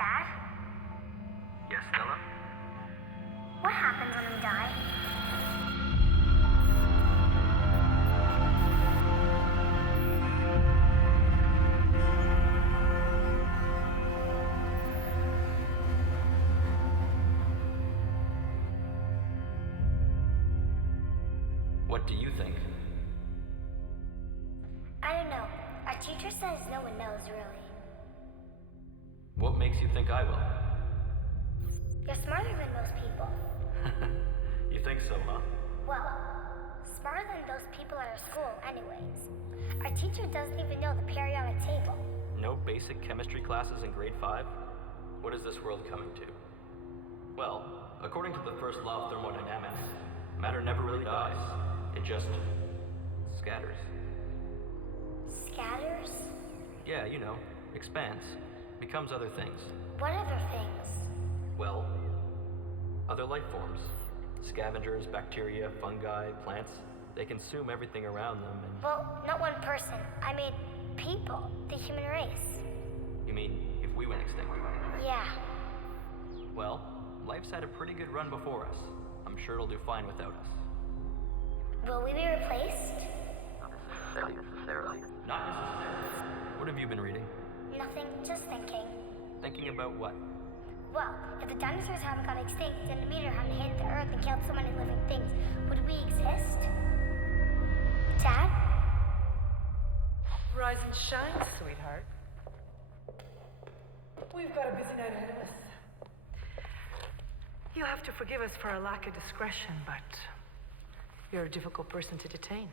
Dad? Yes, Stella? What happens when we die? What do you think? I don't know. Our teacher says no one knows, really. What makes you think I will? You're smarter than most people. You think so, huh? Well, smarter than those people at our school, anyways. Our teacher doesn't even know the periodic table. No basic chemistry classes in grade 5? What is this world coming to? Well, according to the first law of thermodynamics, matter never really dies. It just scatters. Scatters? Yeah, you know, expands. Becomes other things. What other things? Well, other life forms. Scavengers, bacteria, fungi, plants. They consume everything around them and... Well, not one person. I mean, people. The human race. You mean, if we went extinct? Yeah. Well, life's had a pretty good run before us. I'm sure it'll do fine without us. Will we be replaced? Not necessarily. What have you been reading? Nothing, just thinking. Thinking about what? Well, if the dinosaurs haven't got extinct and the meteor hadn't hit the Earth and killed so many living things, would we exist? Dad? Rise and shine, sweetheart. We've got a busy night ahead of us. You'll have to forgive us for our lack of discretion, but you're a difficult person to detain.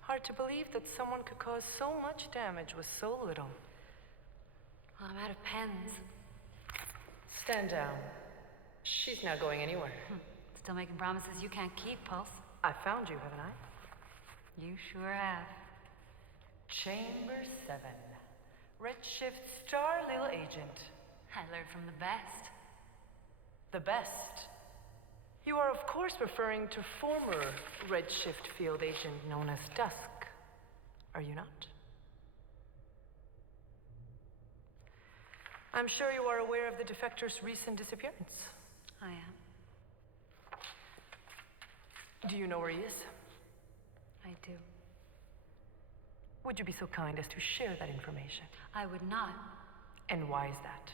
Hard to believe that someone could cause so much damage with so little. Well, I'm out of pens. Stand down. She's not going anywhere. Still making promises you can't keep, Pulse. I found you, haven't I? You sure have. Chamber 7. Redshift star little agent. I learned from the best. The best. You are, of course, referring to former Redshift field agent known as Dusk. Are you not? I'm sure you are aware of the defector's recent disappearance. I am. Do you know where he is? I do. Would you be so kind as to share that information? I would not. And why is that?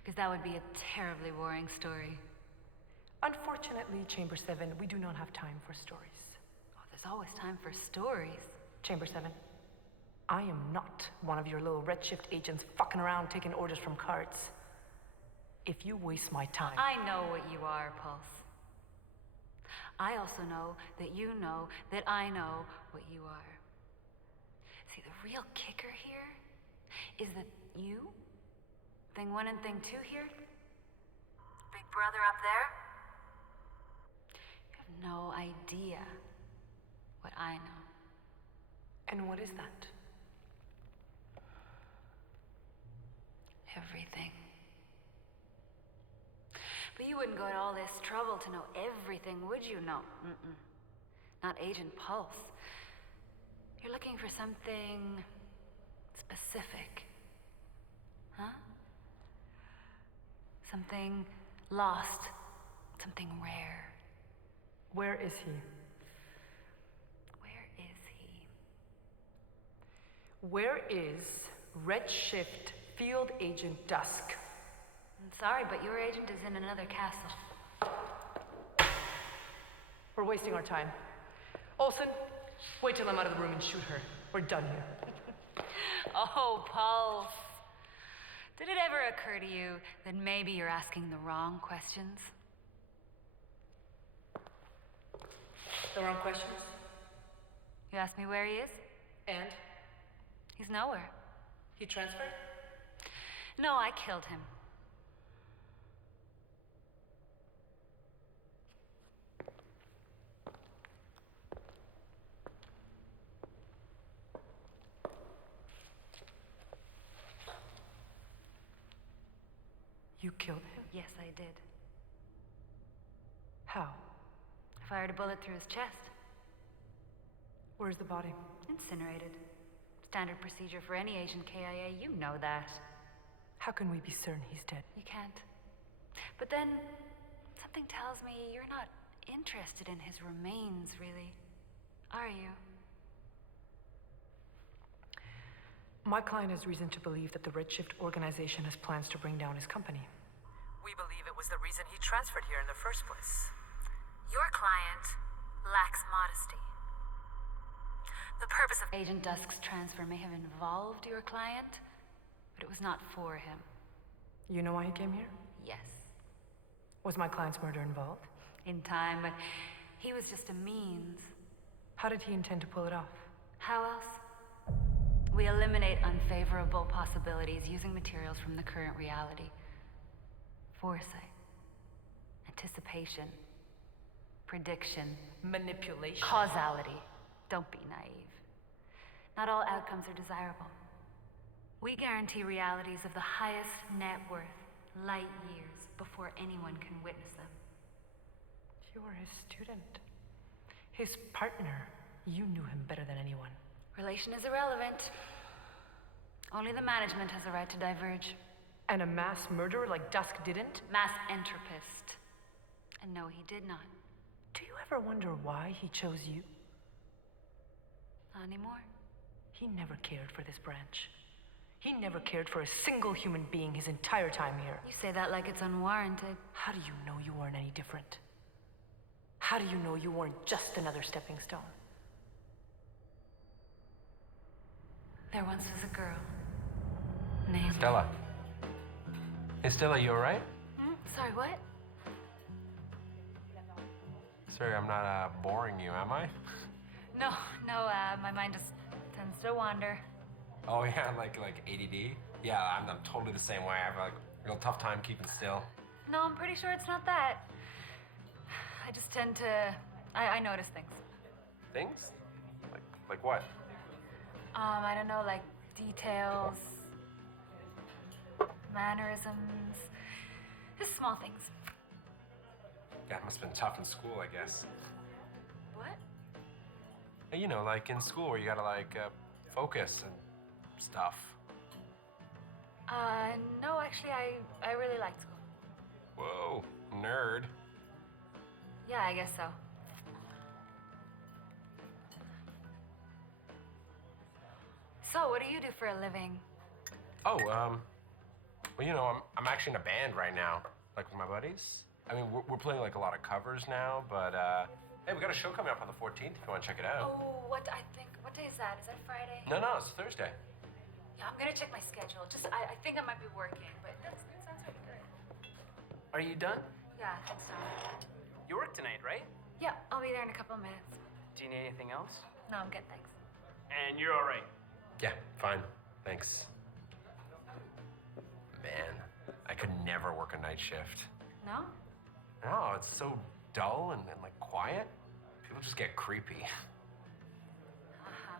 Because that would be a terribly boring story. Unfortunately, Chamber 7, we do not have time for stories. Oh, there's always time for stories. Chamber 7, I am not one of your little Redshift agents fucking around taking orders from cards. If you waste my time... I know what you are, Pulse. I also know that you know that I know what you are. See, the real kicker here is that you, Thing 1 and Thing 2 here, Big Brother up there, you have no idea what I know. And what is that? Everything. But you wouldn't go to all this trouble to know everything, would you? No. Mm-mm. Not Agent Pulse. You're looking for something specific. Huh? Something lost. Something rare. Where is he? Where is he? Where is Redshift Field Agent Dusk? I'm sorry, but your agent is in another castle. We're wasting our time. Olsen, wait till I'm out of the room and shoot her. We're done here. Oh, Pulse. Did it ever occur to you that maybe you're asking the wrong questions? The wrong questions? You asked me where he is? And? He's nowhere. He transferred? No, I killed him. You killed him? Yes, I did. How? I fired a bullet through his chest. Where's the body? Incinerated. Standard procedure for any agent KIA, you know that. How can we be certain he's dead? You can't. But then, something tells me you're not interested in his remains, really. Are you? My client has reason to believe that the REDSHIFT organization has plans to bring down his company. We believe it was the reason he transferred here in the first place. Your client lacks modesty. The purpose of Agent Dusk's transfer may have involved your client, but it was not for him. You know why he came here? Yes. Was my client's murder involved? In time, but he was just a means. How did he intend to pull it off? How else? We eliminate unfavorable possibilities using materials from the current reality. Foresight, anticipation, prediction, Manipulation. causality. Don't be naive. Not all outcomes are desirable. We guarantee realities of the highest net worth, light years, before anyone can witness them. You were his student. His partner. You knew him better than anyone. Relation is irrelevant. Only the management has a right to diverge. And a mass murderer like Dusk didn't? Mass entropist. And no, he did not. Do you ever wonder why he chose you? Not anymore. He never cared for this branch. He never cared for a single human being his entire time here. You say that like it's unwarranted. How do you know you weren't any different? How do you know you weren't just another stepping stone? There once was a girl named... Stella. Hey, Stella, you alright? Sorry, what? Sorry, I'm not boring you, am I? No, my mind just tends to wander. Oh yeah, like ADD? Yeah, I'm totally the same way. I have like a real tough time keeping still. No, I'm pretty sure it's not that. I just tend to... I notice things. Things? Like what? I don't know, like details, mannerisms, just small things. Yeah, it must have been tough in school, I guess. What? Hey, you know, like in school where you gotta focus and stuff. No, actually, I really liked school. Whoa, nerd. Yeah, I guess so. So, what do you do for a living? Oh, well, you know, I'm actually in a band right now, like with my buddies. I mean, we're playing like a lot of covers now, but hey, we got a show coming up on the 14th if you want to check it out. Oh, what day is that? Is that Friday? No, it's Thursday. Yeah, I'm gonna check my schedule. I think I might be working, but that sounds pretty good. Are you done? Yeah, I think so. You work tonight, right? Yeah, I'll be there in a couple of minutes. Do you need anything else? No, I'm good, thanks. And you're all right. Yeah, fine. Thanks. Man, I could never work a night shift. No? No, it's so dull and like quiet. People just get creepy. Uh-huh.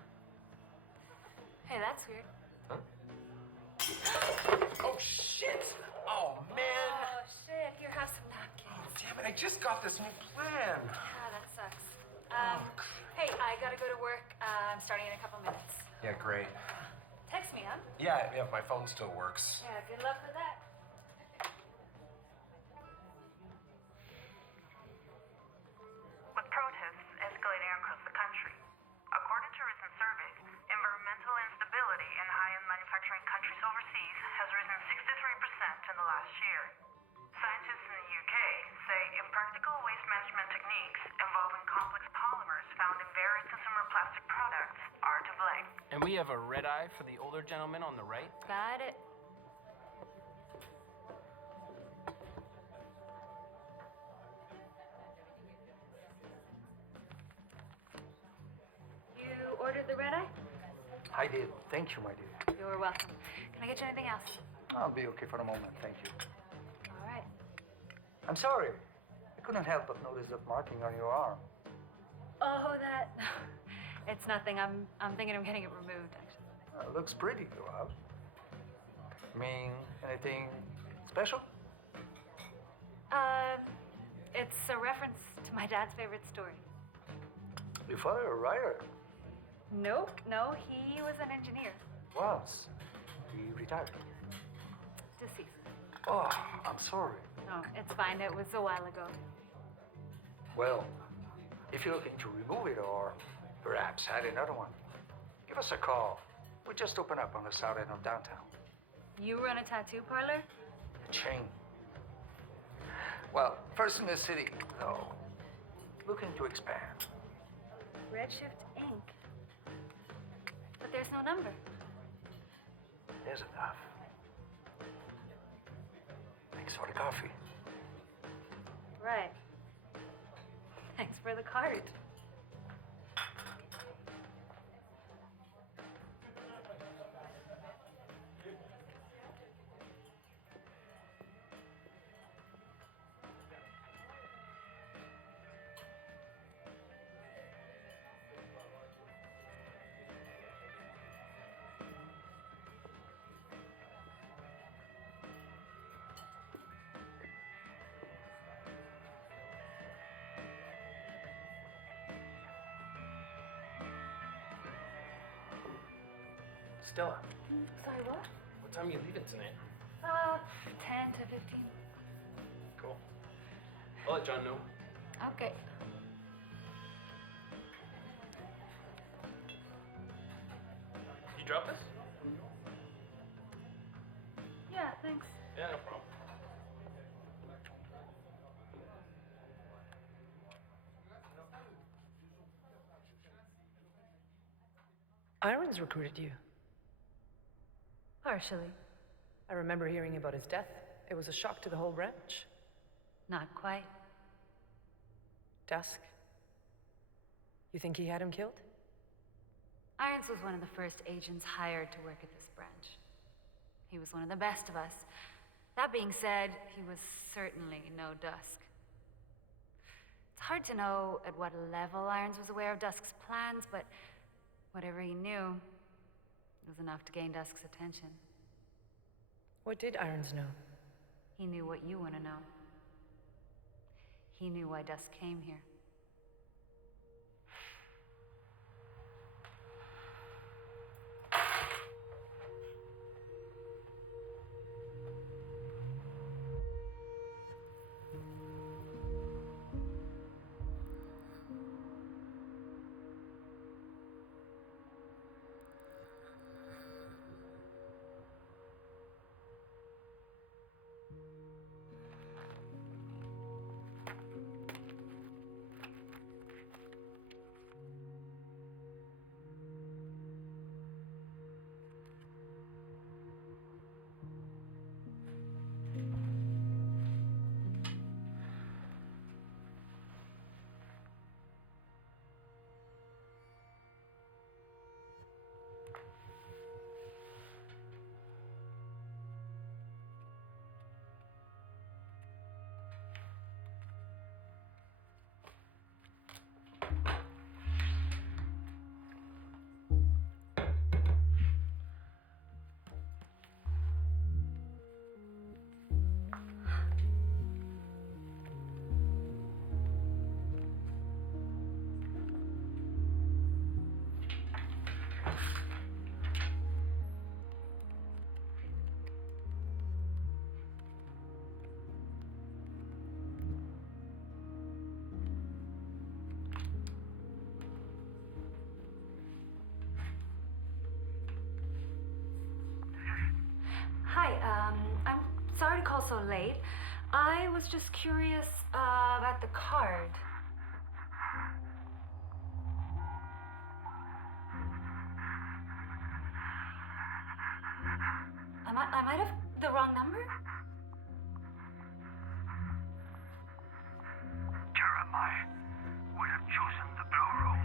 Hey, that's weird. Huh? Oh, shit! Oh, man! Oh, shit. Here, have some napkins. Oh, damn it, I just got this new plan. Ah, that sucks. crap. Hey, I gotta go to work. I'm starting in a couple minutes. Yeah, great. Text me, huh? Yeah, my phone still works. Yeah, good luck with that. With protests escalating across the country. According to recent surveys, environmental instability in high-end manufacturing countries overseas has risen 63% in the last year. Scientists in the UK say impractical waste management techniques involving complex polymers found in various consumer plastic products are to blame. And we have a red eye for the older gentleman on the right. Got it. You ordered the red eye? I did. Thank you, my dear. You're welcome. Can I get you anything else? I'll be okay for a moment. Thank you. All right. I'm sorry. I couldn't help but notice that marking on your arm. Oh, that. It's nothing. I'm thinking of getting it removed, actually. Looks pretty, though. Huh? Mean anything special? It's a reference to my dad's favorite story. Your father a writer? Nope. No, he was an engineer. Was. He retired. Deceased. Oh, I'm sorry. No, it's fine. It was a while ago. Well, if you're looking to remove it or perhaps add another one, give us a call. We just opened up on the south end of downtown. You run a tattoo parlor? A chain. Well, first in the city, though. Looking to expand. REDSHIFT INC. But there's no number. There's enough. Thanks for the coffee. Right. Thanks for the card. Stella, Sorry, what? what time are you leaving tonight? 10 to 15. Cool. I'll let John know. Okay. You drop this? Yeah, thanks. Yeah, no problem. Irons recruited you. Partially. I remember hearing about his death. It was a shock to the whole branch. Not quite. Dusk. You think he had him killed? Irons was one of the first agents hired to work at this branch. He was one of the best of us. That being said, he was certainly no Dusk. It's hard to know at what level Irons was aware of Dusk's plans, but whatever he knew was enough to gain Dusk's attention. What did Irons know? He knew what you want to know. He knew why Dusk came here. I'm sorry to call so late. I was just curious about the card. I might have the wrong number? Jeremiah would have chosen the blue room.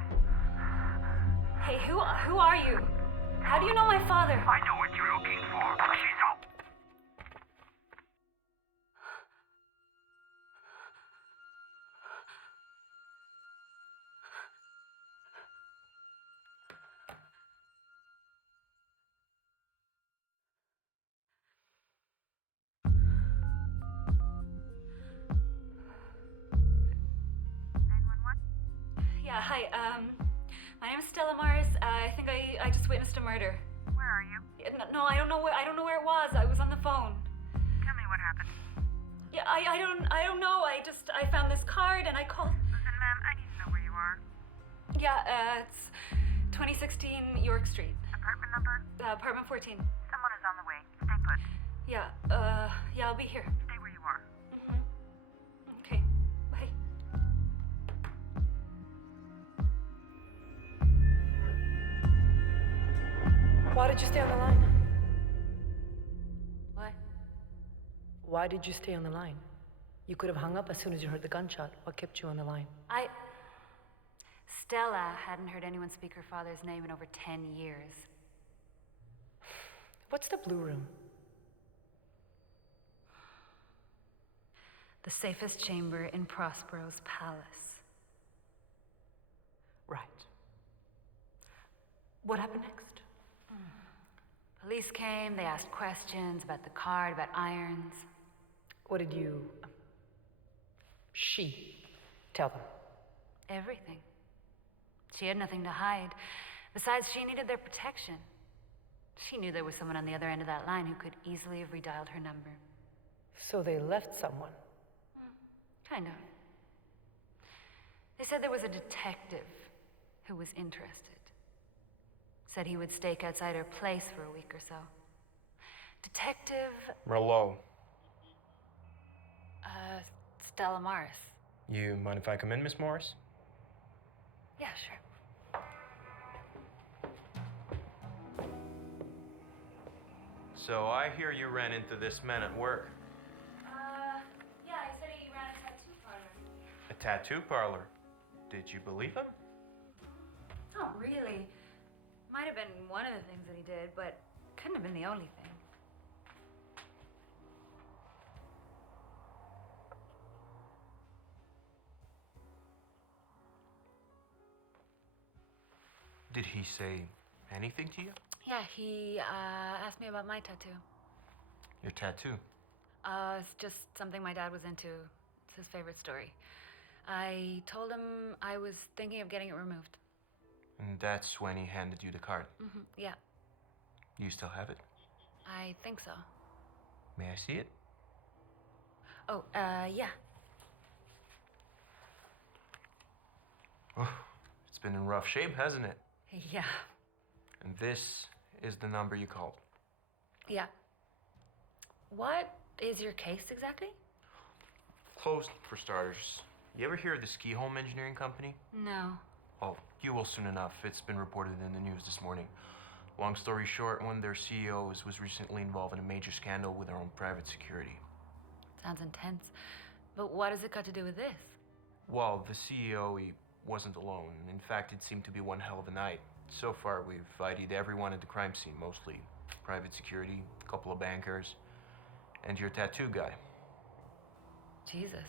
Hey, who are you? How do you know my father? I know what you're looking for. She's up. Yeah, hi, my name is Stella Morris. I think I just witnessed a murder. Where are you? No, I don't know where it was. I was on the phone. I found this card and I called. Listen, ma'am, I need to know where you are. Yeah, it's 2016 York Street. Apartment number? Apartment 14. Someone is on the way. Stay put. Yeah, I'll be here. Stay where you are. Okay, bye. Why did you stay on the line? What? Why did you stay on the line? You could have hung up as soon as you heard the gunshot. What kept you on the line? Stella hadn't heard anyone speak her father's name in over 10 years. What's the blue room? The safest chamber in Prospero's palace. Right. What happened next? Police came, they asked questions about the card, about irons. What did she tell them? Everything. She had nothing to hide. Besides, she needed their protection. She knew there was someone on the other end of that line who could easily have redialed her number. So they left someone. Kind of. They said there was a detective who was interested. Said he would stake outside her place for a week or so. Detective... Merlot. Stella Morris. You mind if I come in, Miss Morris? Yeah, sure. So I hear you ran into this man at work. Yeah, he said he ran a tattoo parlor. A tattoo parlor? Did you believe him? Not really. Might have been one of the things that he did, but couldn't have been the only thing. Did he say anything to you? Yeah, he asked me about my tattoo. Your tattoo? It's just something my dad was into. It's his favorite story. I told him I was thinking of getting it removed. And that's when he handed you the card? Yeah. You still have it? I think so. May I see it? Oh, yeah. Oh, it's been in rough shape, hasn't it? Yeah. And this is the number you called? Yeah. What is your case exactly? Closed, for starters. You ever hear of the Ski Home Engineering Company? No. Well, you will soon enough. It's been reported in the news this morning. Long story short, one of their CEOs was recently involved in a major scandal with their own private security. Sounds intense. But what has it got to do with this? Well, the CEO, he wasn't alone. In fact, it seemed to be one hell of a night. So far, we've ID'd everyone at the crime scene, mostly private security, a couple of bankers, and your tattoo guy. Jesus.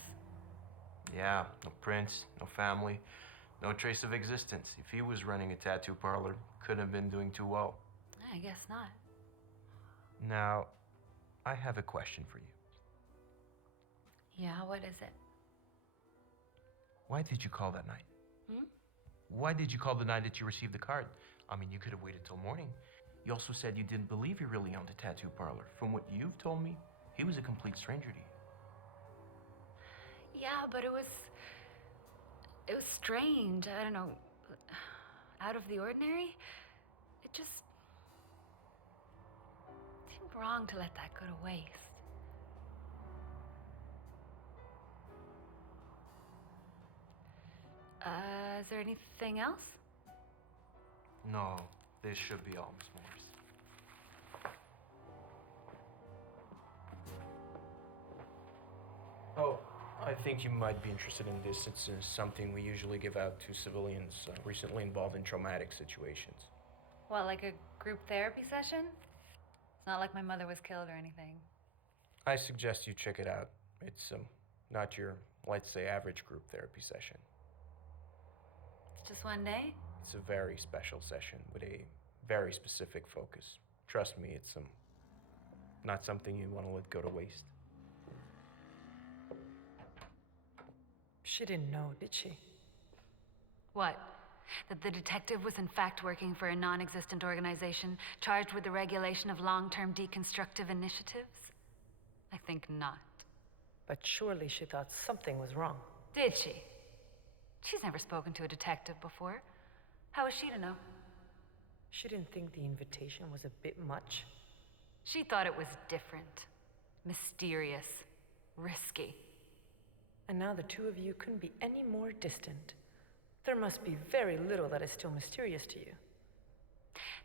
Yeah, no prints, no family, no trace of existence. If he was running a tattoo parlor, couldn't have been doing too well. I guess not. Now, I have a question for you. Yeah, what is it? Why did you call that night? Why did you call the night that you received the card? I mean, you could have waited till morning. You also said you didn't believe he really owned a tattoo parlor. From what you've told me, he was a complete stranger to you. Yeah, but it was strange. I don't know, out of the ordinary. It just seemed wrong to let that go to waste. Is there anything else? No, this should be all, Miss Morris. Oh, I think you might be interested in this. It's something we usually give out to civilians recently involved in traumatic situations. What, like a group therapy session? It's not like my mother was killed or anything. I suggest you check it out. It's not your, let's say, average group therapy session. It's just one day? It's a very special session with a very specific focus. Trust me, it's not something you want to let go to waste. She didn't know, did she? What? That the detective was in fact working for a non-existent organization charged with the regulation of long-term deconstructive initiatives? I think not. But surely she thought something was wrong. Did she? She's never spoken to a detective before. How was she to know? She didn't think the invitation was a bit much. She thought it was different, mysterious, risky. And now the two of you couldn't be any more distant. There must be very little that is still mysterious to you.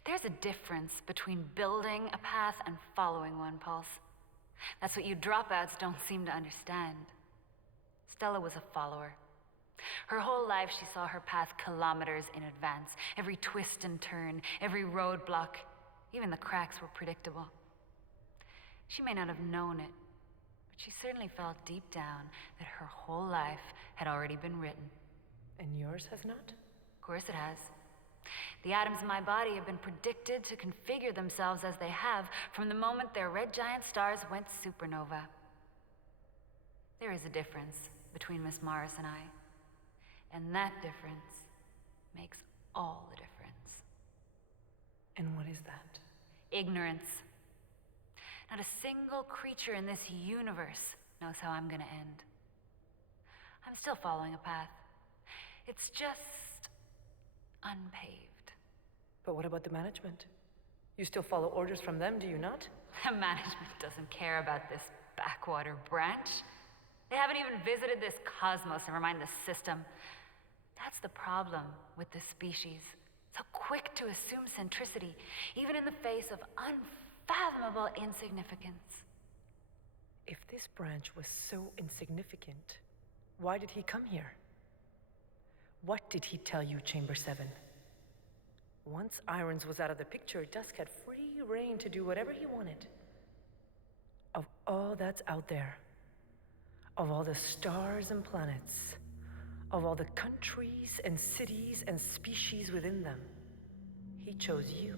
There's a difference between building a path and following one, Pulse. That's what you dropouts don't seem to understand. Stella was a follower. Her whole life she saw her path kilometers in advance. Every twist and turn, every roadblock, even the cracks were predictable. She may not have known it, but she certainly felt deep down that her whole life had already been written. And yours has not? Of course it has. The atoms in my body have been predicted to configure themselves as they have from the moment their red giant stars went supernova. There is a difference between Miss Morris and I, and that difference makes all the difference. And what is that? Ignorance. Not a single creature in this universe knows how I'm gonna end. I'm still following a path. It's just unpaved. But what about the management? You still follow orders from them, do you not? The management doesn't care about this backwater branch. They haven't even visited this cosmos, never mind the system. That's the problem with this species. So quick to assume centricity, even in the face of unfathomable insignificance. If this branch was so insignificant, why did he come here? What did he tell you, Chamber 7? Once Irons was out of the picture, Dusk had free reign to do whatever he wanted. Of all that's out there, of all the stars and planets, of all the countries and cities and species within them, he chose you.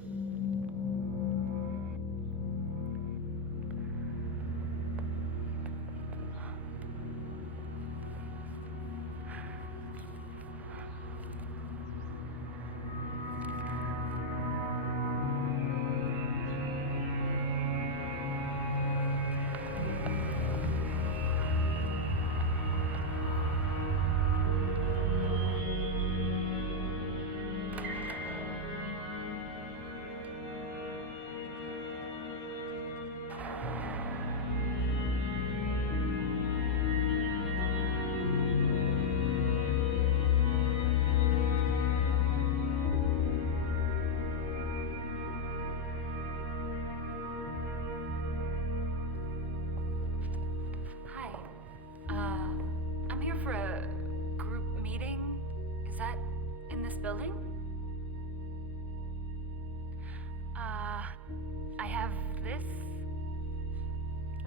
Building? I have this.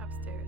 Upstairs.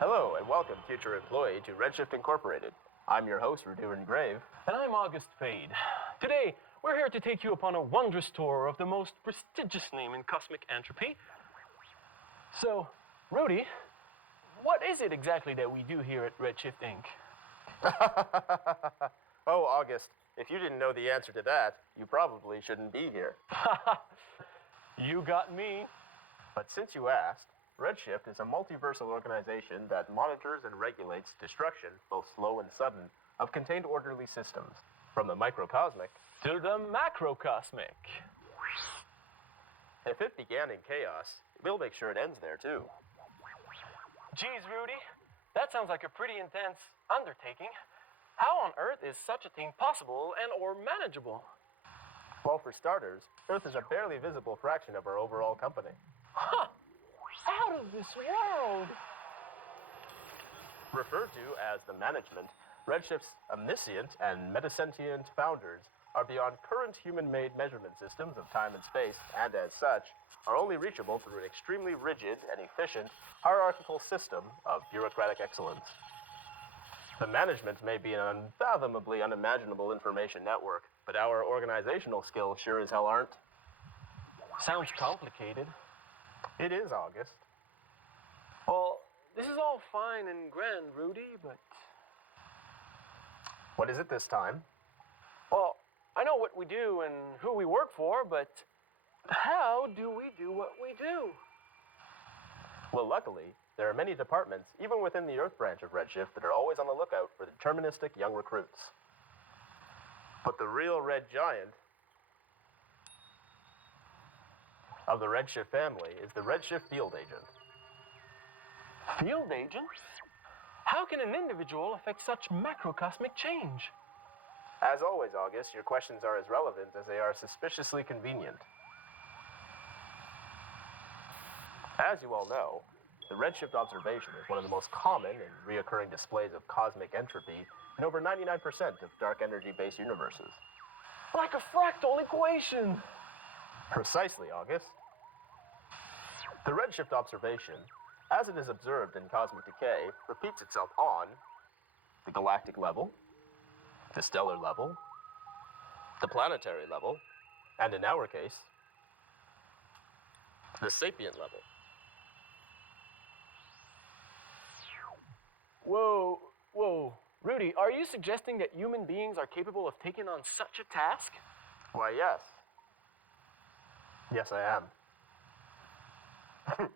Hello, and welcome, future employee, to REDSHIFT Incorporated. I'm your host, Reduran Grave. And I'm August Fade. Today, we're here to take you upon a wondrous tour of the most prestigious name in cosmic entropy. So, Rudy, what is it exactly that we do here at REDSHIFT Inc.? Oh, August, if you didn't know the answer to that, you probably shouldn't be here. You got me. But since you asked, REDSHIFT is a multiversal organization that monitors and regulates destruction, both slow and sudden, of contained orderly systems, from the microcosmic to the macrocosmic. If it began in chaos, we'll make sure it ends there too. Geez, Rudy, that sounds like a pretty intense undertaking. How on earth is such a thing possible and or manageable? Well, for starters, Earth is a barely visible fraction of our overall company. Huh! Out of this world! Referred to as the management, REDSHIFT's omniscient and metasentient founders are beyond current human-made measurement systems of time and space, and as such, are only reachable through an extremely rigid and efficient hierarchical system of bureaucratic excellence. The management may be an unfathomably unimaginable information network, but our organizational skills sure as hell aren't. Sounds complicated. It is, August. Well, this is all fine and grand, Rudy, but... What is it this time? Well, I know what we do and who we work for, but how do we do what we do? Well, luckily, there are many departments, even within the Earth branch of REDSHIFT, that are always on the lookout for deterministic young recruits. But the real red giant of the REDSHIFT family is the REDSHIFT field agent. Field agent? How can an individual affect such macrocosmic change? As always, August, your questions are as relevant as they are suspiciously convenient. As you all know, the REDSHIFT observation is one of the most common and reoccurring displays of cosmic entropy in over 99% of dark energy-based universes. Like a fractal equation! Precisely, August. The REDSHIFT observation, as it is observed in cosmic decay, repeats itself on the galactic level, the stellar level, the planetary level, and in our case, the sapient level. Whoa. Rudy, are you suggesting that human beings are capable of taking on such a task? Why, yes. Yes, I am. I'm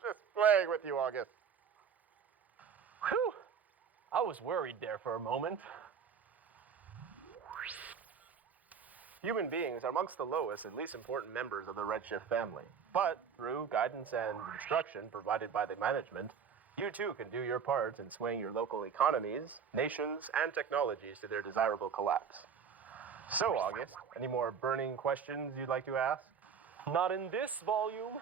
just playing with you, August. Whew. I was worried there for a moment. Human beings are amongst the lowest and least important members of the REDSHIFT family. But through guidance and instruction provided by the management, you too can do your part in swaying your local economies, nations, and technologies to their desirable collapse. So, August, any more burning questions you'd like to ask? Not in this volume.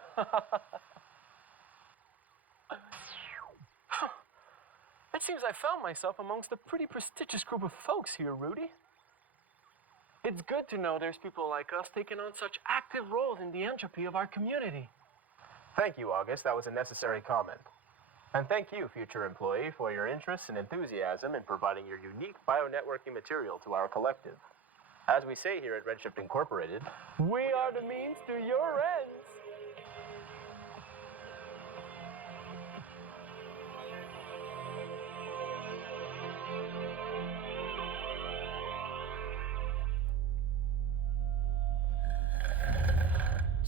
It seems I found myself amongst a pretty prestigious group of folks here, Rudy. It's good to know there's people like us taking on such active roles in the entropy of our community. Thank you, August. That was a necessary comment. And thank you, future employee, for your interest and enthusiasm in providing your unique bionetworking material to our collective. As we say here at REDSHIFT Incorporated, we are the means to your ends.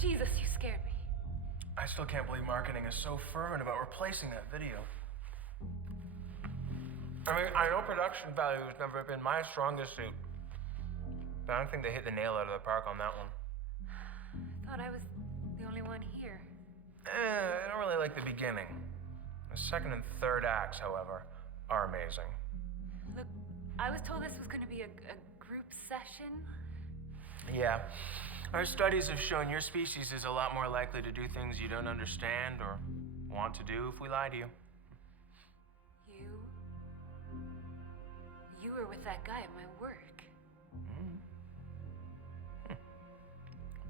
Jesus, you scared me. I still can't believe marketing is so fervent about replacing that video. I mean, I know production value has never been my strongest suit, but I don't think they hit the nail out of the park on that one. I thought I was the only one here. I don't really like the beginning. The second and third acts, however, are amazing. Look, I was told this was going to be a group session. Yeah. Our studies have shown your species is a lot more likely to do things you don't understand or want to do if we lie to you. You were with that guy at my work.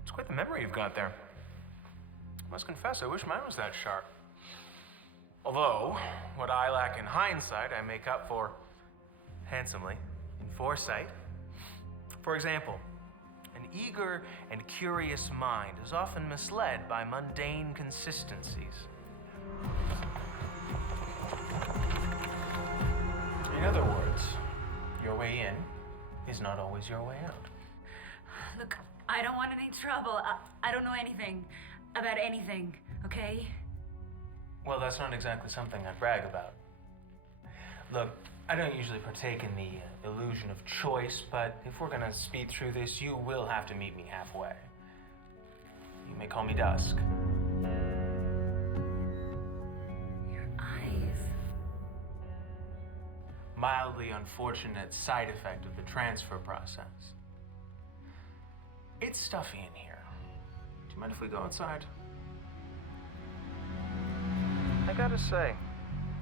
It's quite the memory you've got there. Must confess, I wish mine was that sharp. Although, what I lack in hindsight, I make up for handsomely in foresight. For example, an eager and curious mind is often misled by mundane consistencies. In other words, your way in is not always your way out. Look, I don't want any trouble. I don't know anything about anything, okay? Well, that's not exactly something I brag about. Look, I don't usually partake in the illusion of choice, but if we're gonna speed through this, you will have to meet me halfway. You may call me Dusk. Your eyes. Mildly unfortunate side effect of the transfer process. It's stuffy in here. Do you mind if we go outside? I gotta say,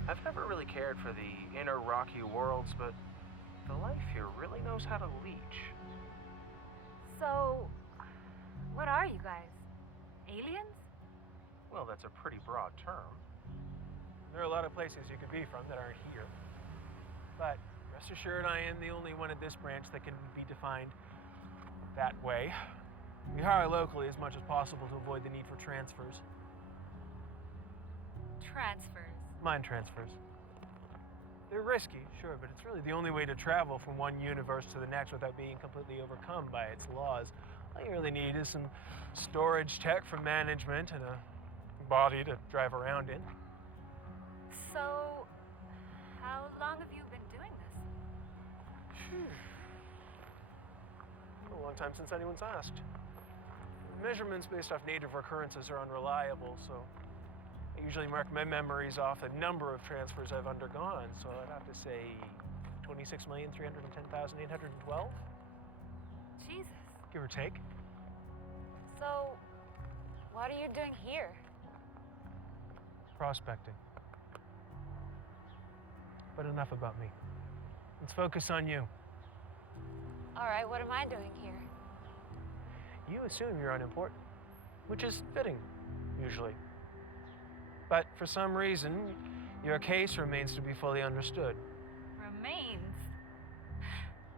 I've never really cared for the inner rocky worlds, but the life here really knows how to leech. So, what are you guys? Aliens? Well, that's a pretty broad term. There are a lot of places you could be from that aren't here. But rest assured, I am the only one at this branch that can be defined that way. We hire locally as much as possible to avoid the need for transfers. Transfers. Mind transfers. They're risky, sure, but it's really the only way to travel from one universe to the next without being completely overcome by its laws. All you really need is some storage tech from management and a body to drive around in. So, how long have you been doing this? A long time since anyone's asked. Measurements based off native recurrences are unreliable, so I usually mark my memories off the number of transfers I've undergone, so I'd have to say 26,310,812? Jesus. Give or take. So, what are you doing here? Prospecting. But enough about me. Let's focus on you. All right, what am I doing here? You assume you're unimportant, which is fitting, usually. But for some reason, your case remains to be fully understood. Remains?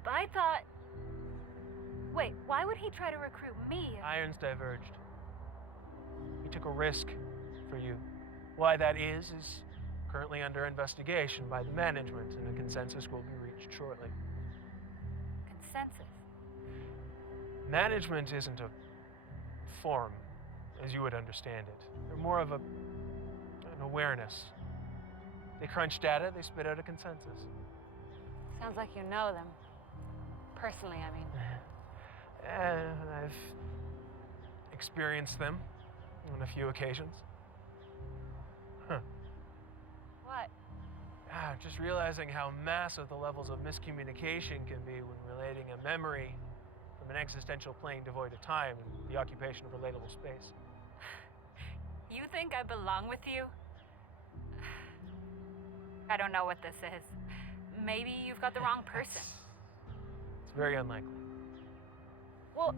But I thought... Wait, why would he try to recruit me? Irons diverged. He took a risk for you. Why that is currently under investigation by the management, and a consensus will be reached shortly. Consensus? Management isn't a form, as you would understand it. They're more of an awareness. They crunch data, they spit out a consensus. Sounds like you know them. Personally, I mean. I've experienced them on a few occasions. What? Just realizing how massive the levels of miscommunication can be when relating a memory from an existential plane devoid of time and the occupation of relatable space. You think I belong with you? I don't know what this is. Maybe you've got the wrong person. It's very unlikely. Well,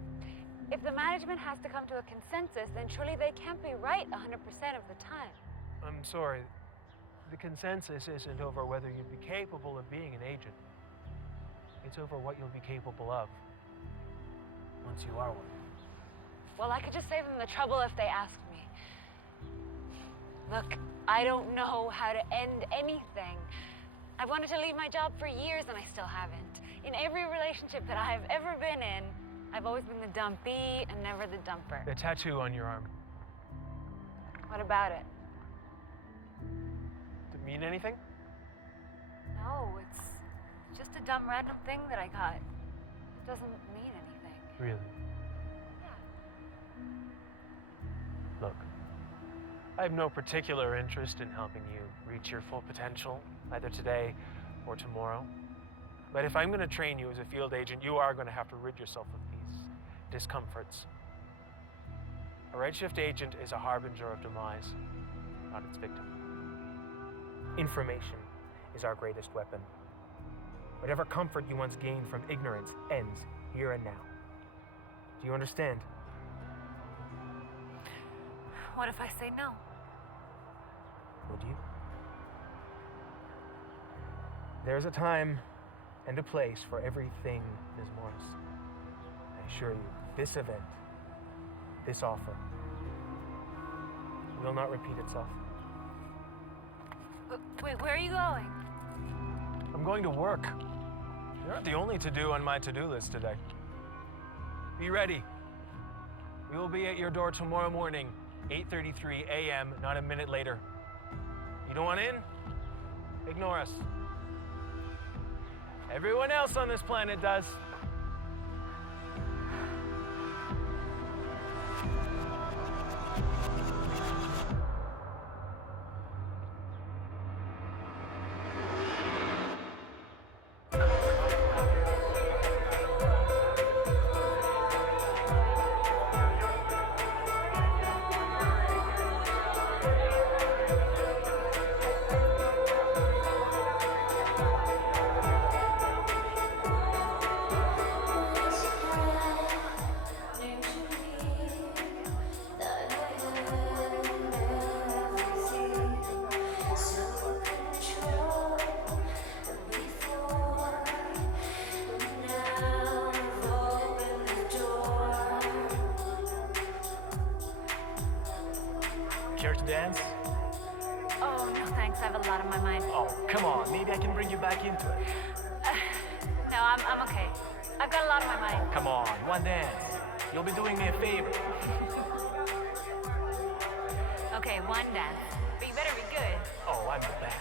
if the management has to come to a consensus, then surely they can't be right 100% of the time. I'm sorry. The consensus isn't over whether you'd be capable of being an agent. It's over what you'll be capable of once you are one. Well, I could just save them the trouble if they asked me. Look, I don't know how to end anything. I've wanted to leave my job for years and I still haven't. In every relationship that I've ever been in, I've always been the dumpy and never the dumper. The tattoo on your arm. What about it? Did it mean anything? No, it's just a dumb random thing that I got. It doesn't mean anything. Really? Yeah. Look, I have no particular interest in helping you reach your full potential, either today or tomorrow. But if I'm going to train you as a field agent, you are going to have to rid yourself of these discomforts. A redshift agent is a harbinger of demise, not its victim. Information is our greatest weapon. Whatever comfort you once gained from ignorance ends here and now. Do you understand? What if I say no? Would you? There's a time and a place for everything, Ms. Morris. I assure you, this event, this offer, will not repeat itself. Wait, where are you going? I'm going to work. You're not the only to-do on my to-do list today. Be ready. We will be at your door tomorrow morning, 8:33 a.m., not a minute later. You don't want in? Ignore us. Everyone else on this planet does. Care to dance? Oh, no thanks. I have a lot on my mind. Oh, come on. Maybe I can bring you back into it. No, I'm okay. I've got a lot on my mind. Come on, one dance. You'll be doing me a favor. Okay, one dance. But you better be good. Oh, I'm the best.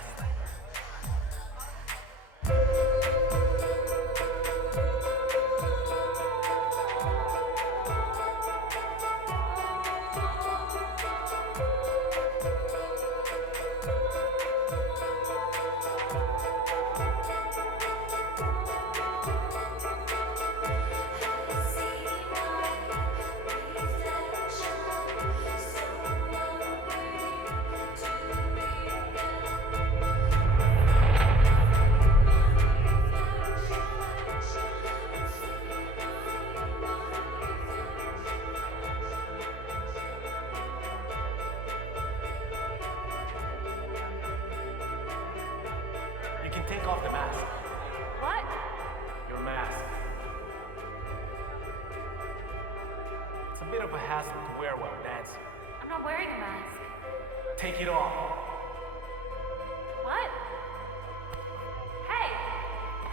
Take off the mask. What? Your mask. It's a bit of a hassle to wear while dancing. I'm not wearing a mask. Take it off. What? Hey!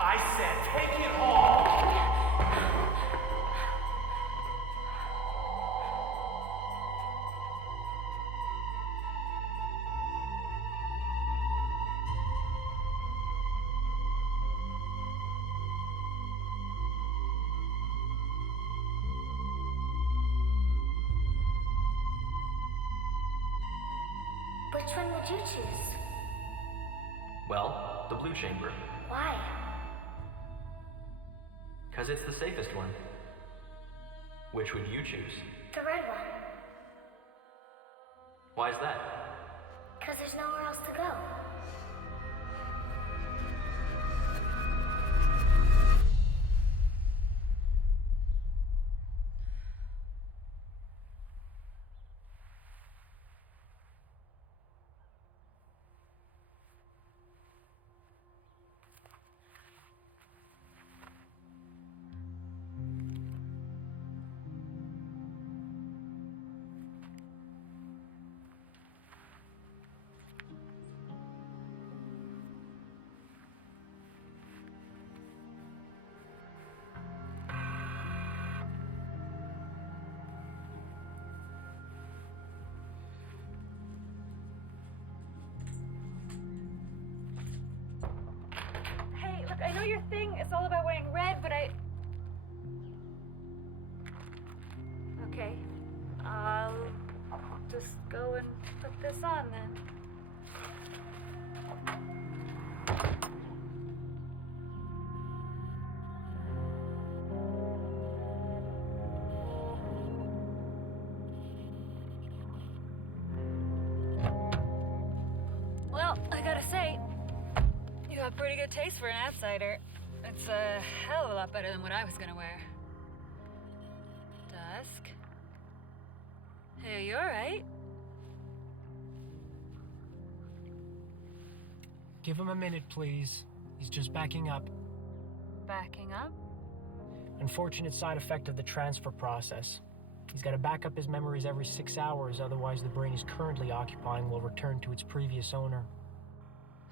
I said take it off! Which one would you choose? Well, the blue chamber. Why? Because it's the safest one. Which would you choose? The red one. Why is that? Because there's nowhere else to go. I know your thing is all about wearing red, but Okay. I'll just go and put this on then. Well, I gotta say, you got pretty good taste for an outsider. It's a hell of a lot better than what I was gonna wear. Dusk? Hey, you alright? Give him a minute, please. He's just backing up. Backing up? Unfortunate side effect of the transfer process. He's got to back up his memories every 6 hours, otherwise the brain he's currently occupying will return to its previous owner.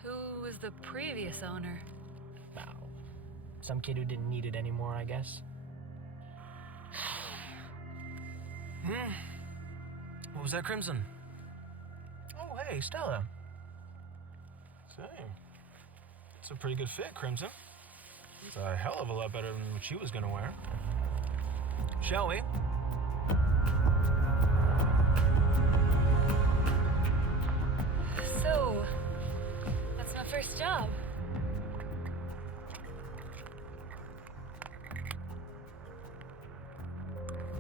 Who was the previous owner? Well, some kid who didn't need it anymore, I guess. What was that, Crimson? Oh, hey, Stella. Same. It's a pretty good fit, Crimson. It's a hell of a lot better than what she was gonna wear. Shall we? So, that's my first job.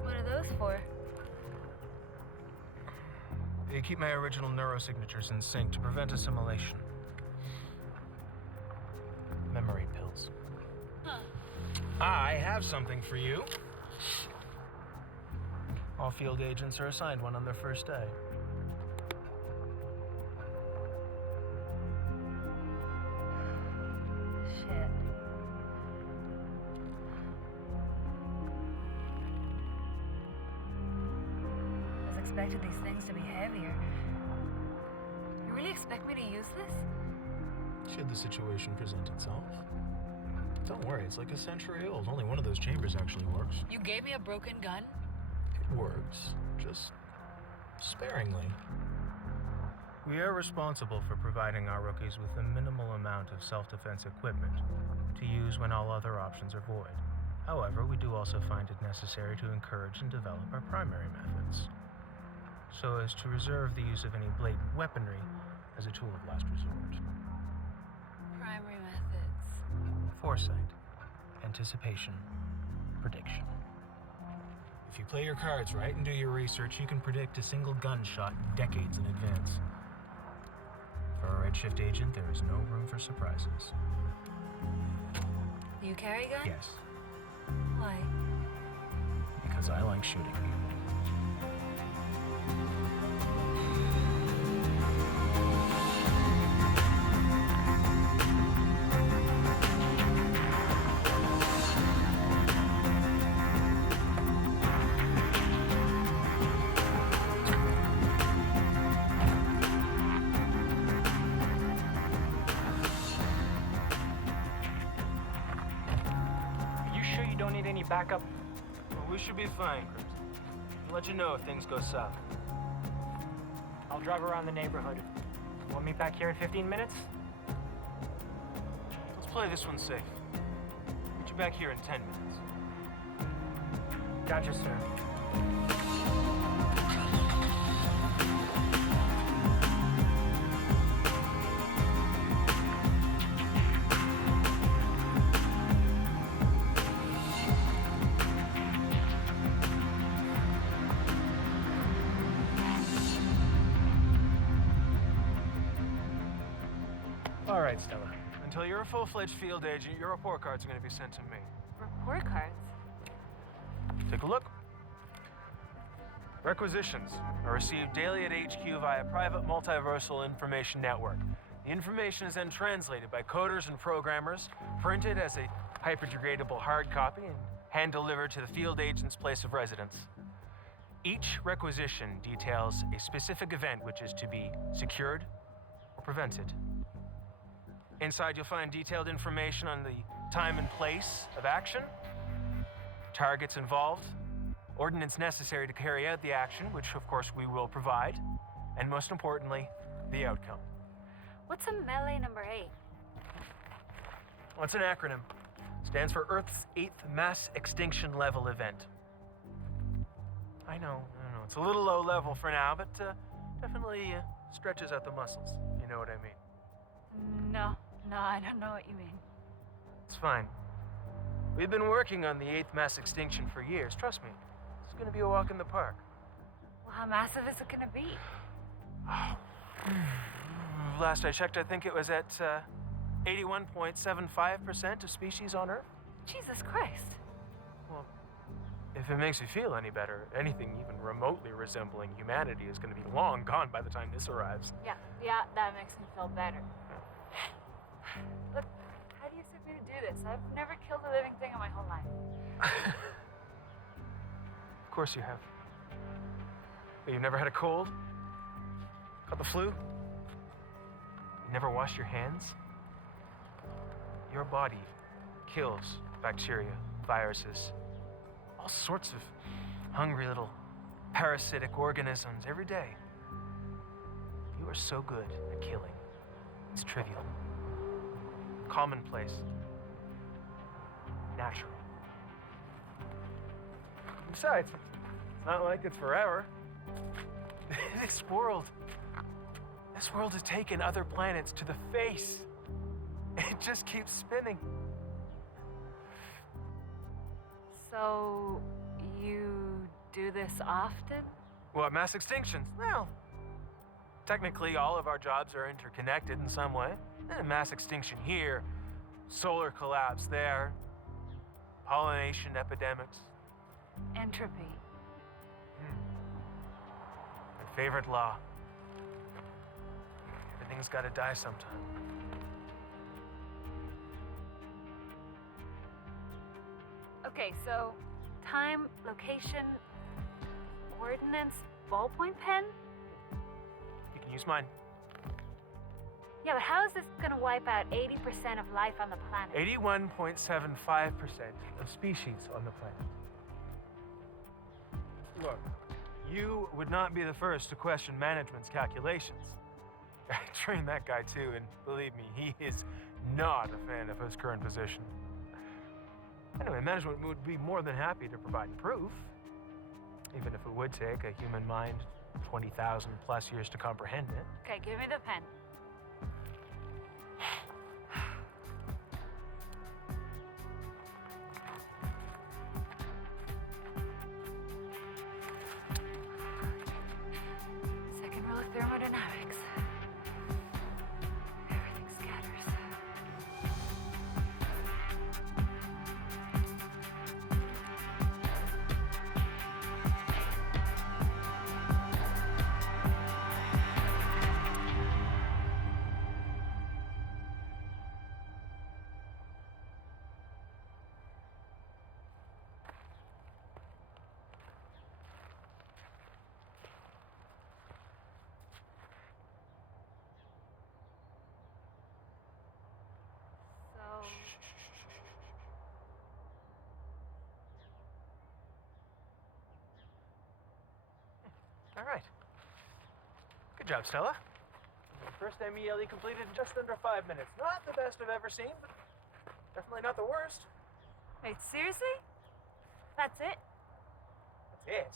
What are those for? They keep my original neurosignatures in sync to prevent assimilation. Memory pills. Huh. I have something for you. All field agents are assigned one on their first day. Shit. I was expecting these things to be heavier. You really expect me to use this? Should the situation present itself. Don't worry, it's like a century old. Only one of those chambers actually works. You gave me a broken gun? It works, just sparingly. We are responsible for providing our rookies with a minimal amount of self-defense equipment to use when all other options are void. However, we do also find it necessary to encourage and develop our primary methods, so as to reserve the use of any blatant weaponry as a tool of last resort. Primary methods. Foresight, anticipation, prediction. If you play your cards right and do your research, you can predict a single gunshot decades in advance. For a redshift agent, there is no room for surprises. You carry a gun? Yes, Why? because I like shooting people. Backup. Well, we should be fine, Crimson. I'll let you know if things go south. I'll drive around the neighborhood. We'll meet back here in 15 minutes? Let's play this one safe. Meet you back here in 10 minutes. Gotcha, sir. All right, Stella. Until you're a full-fledged field agent, your report cards are going to be sent to me. Report cards? Take a look. Requisitions are received daily at HQ via private multiversal information network. The information is then translated by coders and programmers, printed as a hyperdegradable hard copy, and hand-delivered to the field agent's place of residence. Each requisition details a specific event which is to be secured or prevented. Inside, you'll find detailed information on the time and place of action, targets involved, ordnance necessary to carry out the action, which of course we will provide, and most importantly, the outcome. What's a melee number 8? Well, it's an acronym. Stands for Earth's 8th Mass Extinction Level Event. I know, it's a little low level for now, but definitely stretches out the muscles, if you know what I mean. No, I don't know what you mean. It's fine. We've been working on the 8th mass extinction for years. Trust me, it's gonna be a walk in the park. Well, how massive is it gonna be? Last I checked, I think it was at 81.75% of species on Earth. Jesus Christ. Well, if it makes you feel any better, anything even remotely resembling humanity is gonna be long gone by the time this arrives. Yeah, that makes me feel better. Look, how do you expect me to do this? I've never killed a living thing in my whole life. Of course you have. But you've never had a cold? Got the flu? You never washed your hands? Your body kills bacteria, viruses, all sorts of hungry little parasitic organisms every day. You are so good at killing. It's trivial, commonplace, natural. Besides, it's not like it's forever. This world has taken other planets to the face. It just keeps spinning. So, you do this often? What, mass extinctions? Well, technically all of our jobs are interconnected in some way. Mass extinction here, solar collapse there, pollination epidemics. Entropy. My favorite law. Everything's gotta die sometime. Okay, so time, location, ordnance, ballpoint pen? You can use mine. Yeah, but how is this gonna wipe out 80% of life on the planet? 81.75% of species on the planet. Look, you would not be the first to question management's calculations. I trained that guy too, and believe me, he is not a fan of his current position. Anyway, management would be more than happy to provide proof, even if it would take a human mind 20,000 plus years to comprehend it. Okay, give me the pen. Second rule of thermodynamics. Everything scatters. All right. Good job, Stella. First MELE completed in just under 5 minutes. Not the best I've ever seen, but definitely not the worst. Wait, seriously? That's it? That's it.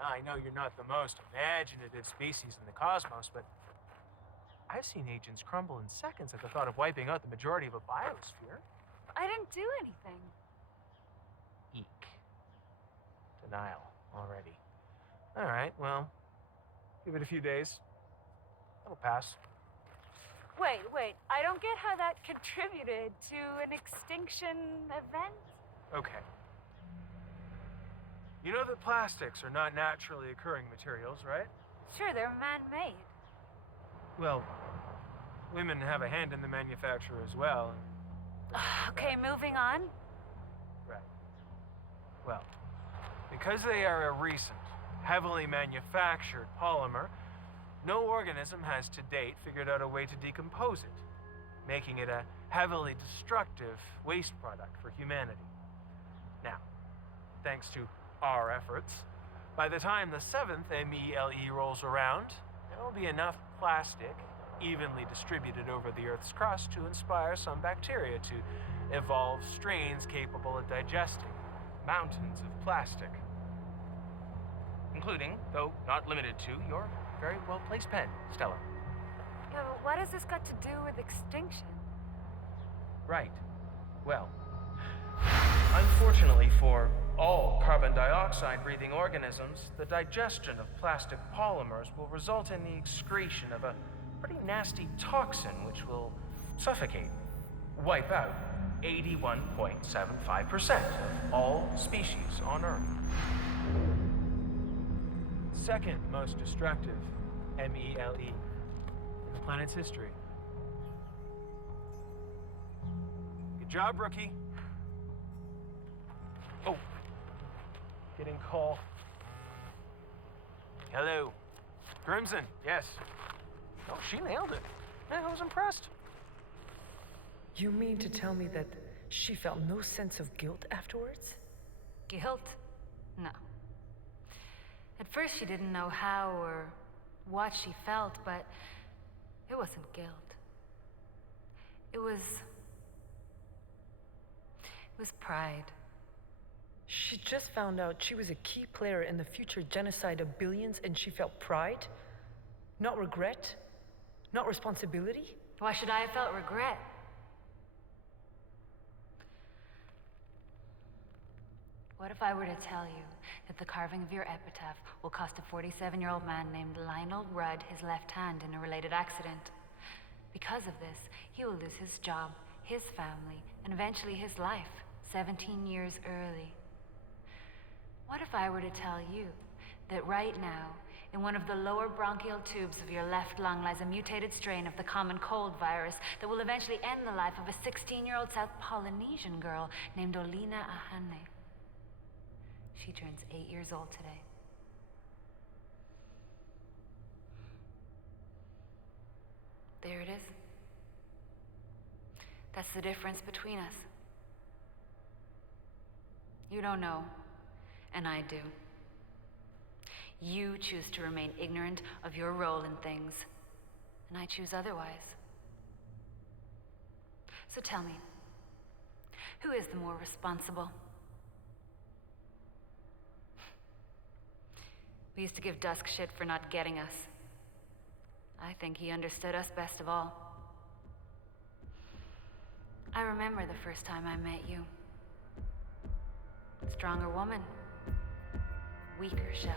I know you're not the most imaginative species in the cosmos, but I've seen agents crumble in seconds at the thought of wiping out the majority of a biosphere. I didn't do anything. Eek. Denial already. All right, well, give it a few days. It'll pass. Wait. I don't get how that contributed to an extinction event. Okay. You know that plastics are not naturally occurring materials, right? Sure, they're man-made. Well, women have a hand in the manufacture as well. Okay, moving on. Right. Well, because they are a recent, heavily manufactured polymer, no organism has to date figured out a way to decompose it, making it a heavily destructive waste product for humanity. Now, thanks to our efforts, by the time the 7th MELE rolls around, there will be enough plastic evenly distributed over the Earth's crust to inspire some bacteria to evolve strains capable of digesting mountains of plastic. Including, though not limited to, your very well-placed pen, Stella. Yeah, but what has this got to do with extinction? Right. Well, unfortunately for all carbon dioxide-breathing organisms, the digestion of plastic polymers will result in the excretion of a pretty nasty toxin which will suffocate, wipe out 81.75% of all species on Earth. Second most destructive MELE in the planet's history. Good job, rookie. Oh. Getting call. Hello. Crimson, yes. Oh, she nailed it. Man, I was impressed. You mean to tell me that she felt no sense of guilt afterwards? Guilt? No. At first she didn't know how or what she felt, but it wasn't guilt. It was pride. She just found out she was a key player in the future genocide of billions and she felt pride? Not regret? Not responsibility? Why should I have felt regret? What if I were to tell you that the carving of your epitaph will cost a 47-year-old man named Lionel Rudd his left hand in a related accident? Because of this, he will lose his job, his family, and eventually his life, 17 years early. What if I were to tell you that right now, in one of the lower bronchial tubes of your left lung lies a mutated strain of the common cold virus that will eventually end the life of a 16-year-old South Polynesian girl named Olina Ahane? She turns 8 years old today. There it is. That's the difference between us. You don't know, and I do. You choose to remain ignorant of your role in things, and I choose otherwise. So tell me, who is the more responsible? We used to give Dusk shit for not getting us. I think he understood us best of all. I remember the first time I met you. Stronger woman, weaker shell.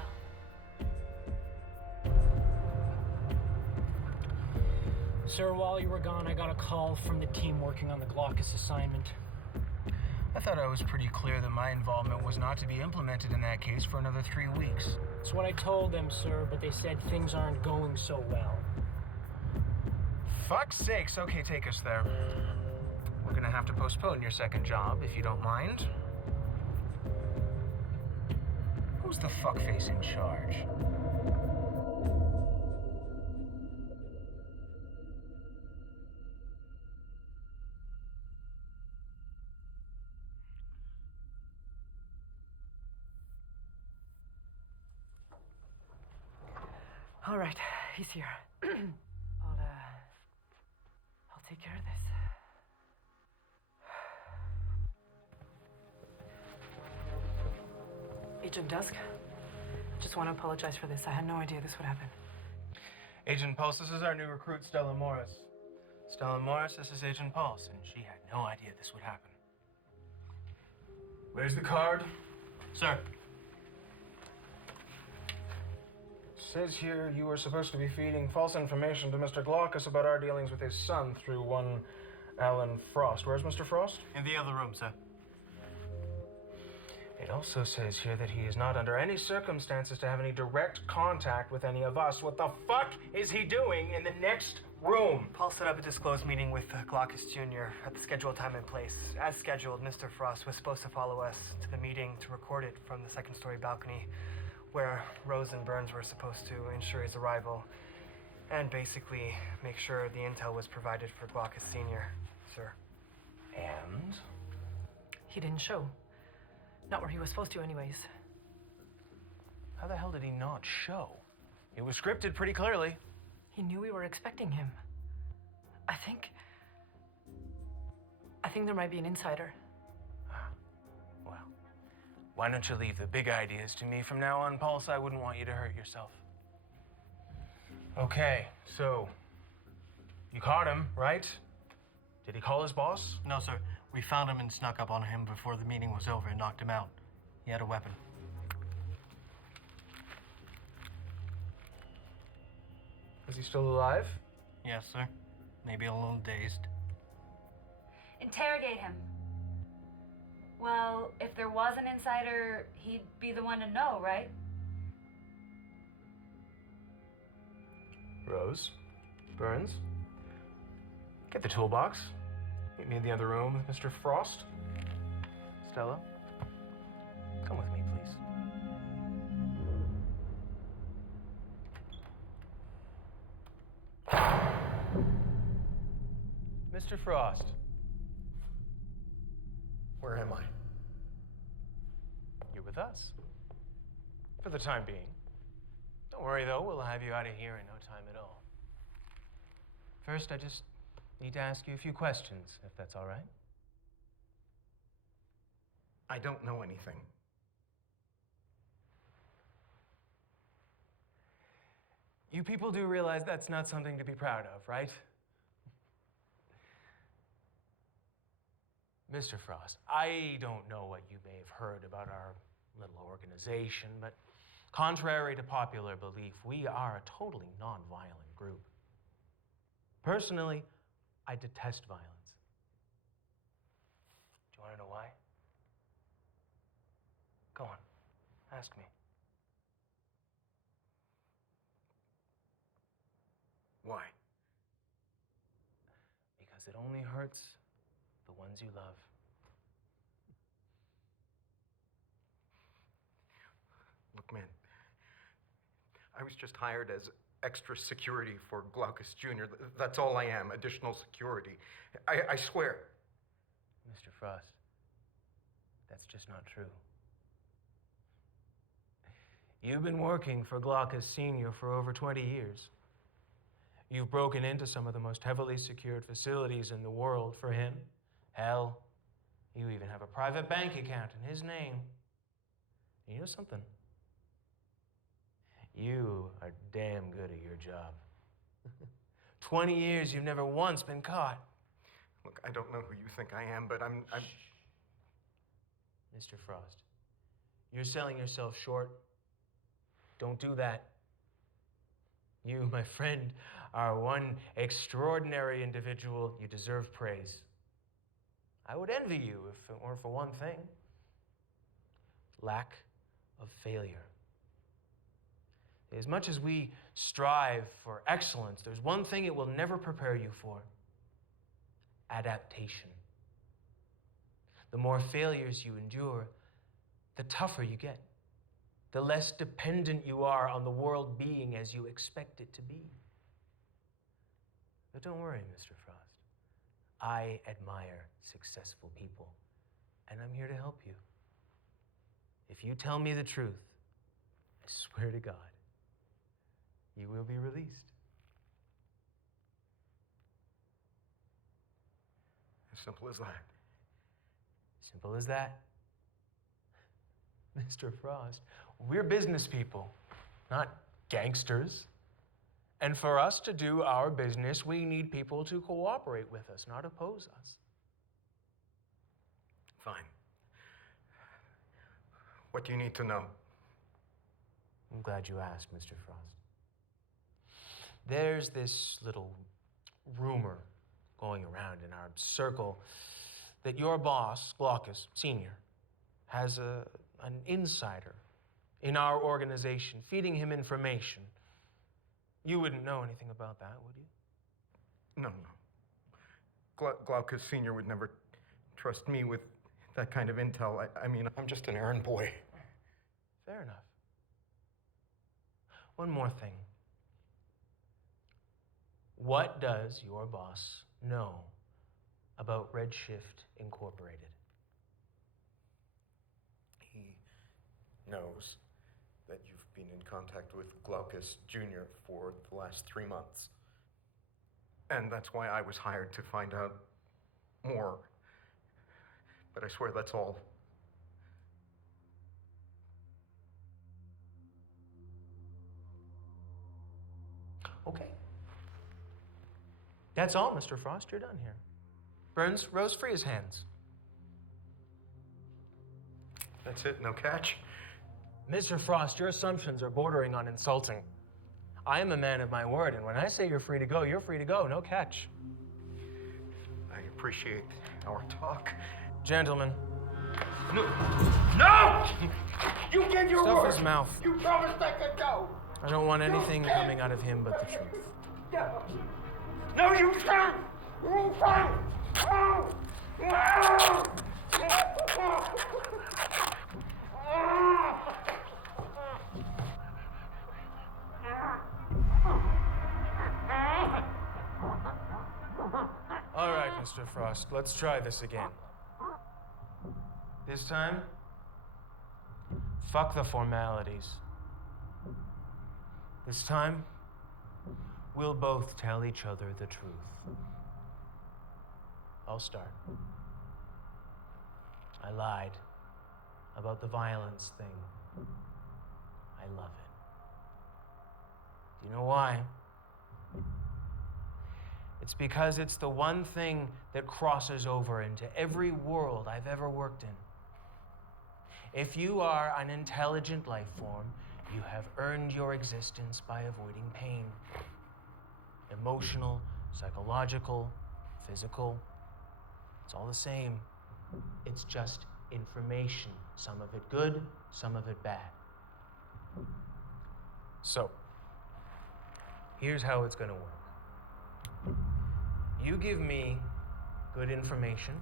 Sir, while you were gone, I got a call from the team working on the Glaucus assignment. I thought I was pretty clear that my involvement was not to be implemented in that case for another 3 weeks. That's what I told them, sir, but they said things aren't going so well. Fuck's sakes, okay, take us there. We're gonna have to postpone your second job, if you don't mind. Who's the fuckface in charge? All right, he's here. I'll take care of this. Agent Dusk, just want to apologize for this. I had no idea this would happen. Agent Pulse, this is our new recruit, Stella Morris. Stella Morris, this is Agent Pulse, and she had no idea this would happen. Where's the card? Sir. Says here you were supposed to be feeding false information to Mr. Glaucus about our dealings with his son through one Alan Frost. Where's Mr. Frost? In the other room, sir. It also says here that he is not under any circumstances to have any direct contact with any of us. What the fuck is he doing in the next room? Paul set up a disclosed meeting with Glaucus Jr. at the scheduled time and place. As scheduled, Mr. Frost was supposed to follow us to the meeting to record it from the second-story balcony, where Rose and Burns were supposed to ensure his arrival and basically make sure the intel was provided for Glaucus Sr., sir. And? He didn't show. Not where he was supposed to, anyways. How the hell did he not show? It was scripted pretty clearly. He knew we were expecting him. I think there might be an insider. Well, why don't you leave the big ideas to me from now on, Pulse? I wouldn't want you to hurt yourself. Okay, so you caught him, right? Did he call his boss? No, sir. We found him and snuck up on him before the meeting was over and knocked him out. He had a weapon. Is he still alive? Yes, sir. Maybe a little dazed. Interrogate him. Well, if there was an insider, he'd be the one to know, right? Rose? Burns, get the toolbox. Meet me in the other room with Mr. Frost. Stella, come with me, please. Mr. Frost. Where am I? You're with us. For the time being. Don't worry, though. We'll have you out of here in no time at all. First, I just need to ask you a few questions, if that's all right. I don't know anything. You people do realize that's not something to be proud of, right? Mr. Frost, I don't know what you may have heard about our little organization, but contrary to popular belief, we are a totally non-violent group. Personally, I detest violence. Do you want to know why? Go on, ask me. Why? Because it only hurts the ones you love. Look, man, I was just hired as extra security for Glaucus Jr. That's all I am, additional security. I swear. Mr. Frost, that's just not true. You've been working for Glaucus Sr. for over 20 years. You've broken into some of the most heavily secured facilities in the world for him. Hell, you even have a private bank account in his name. And you know something? You are damn good at your job. 20 years, you've never once been caught. Look, I don't know who you think I am, but I'm... Mr. Frost, you're selling yourself short. Don't do that. You, my friend, are one extraordinary individual. You deserve praise. I would envy you if it weren't for one thing. Lack of failure. As much as we strive for excellence, there's one thing it will never prepare you for: adaptation. The more failures you endure, the tougher you get. The less dependent you are on the world being as you expect it to be. But don't worry, Mr. Frost. I admire successful people, and I'm here to help you. If you tell me the truth, I swear to God, you will be released. As simple as that. Simple as that. Mr. Frost, we're business people, not gangsters. And for us to do our business, we need people to cooperate with us, not oppose us. Fine. What do you need to know? I'm glad you asked, Mr. Frost. There's this little rumor going around in our circle that your boss, Glaucus Sr., has an insider in our organization feeding him information. You wouldn't know anything about that, would you? No. Glaucus Sr. would never trust me with that kind of intel. I mean, I'm just an errand boy. Fair enough. One more thing. What does your boss know about REDSHIFT Incorporated? He knows that you've been in contact with Glaucus Jr. for the last 3 months. And that's why I was hired, to find out more. But I swear that's all. Okay. That's all, Mr. Frost. You're done here. Burns, Rose, free his hands. That's it? No catch? Mr. Frost, your assumptions are bordering on insulting. I am a man of my word, and when I say you're free to go, you're free to go. No catch. I appreciate our talk. Gentlemen. No! You gave your Stuff word! his mouth. You promised I could go! I don't want anything coming out of him but the truth. No! No, you can't! You can't! All right, Mr. Frost, let's try this again. This time, fuck the formalities. This time, we'll both tell each other the truth. I'll start. I lied about the violence thing. I love it. Do you know why? It's because it's the one thing that crosses over into every world I've ever worked in. If you are an intelligent life form, you have earned your existence by avoiding pain. Emotional, psychological, physical, it's all the same. It's just information. Some of it good, some of it bad. So, here's how it's gonna work. You give me good information.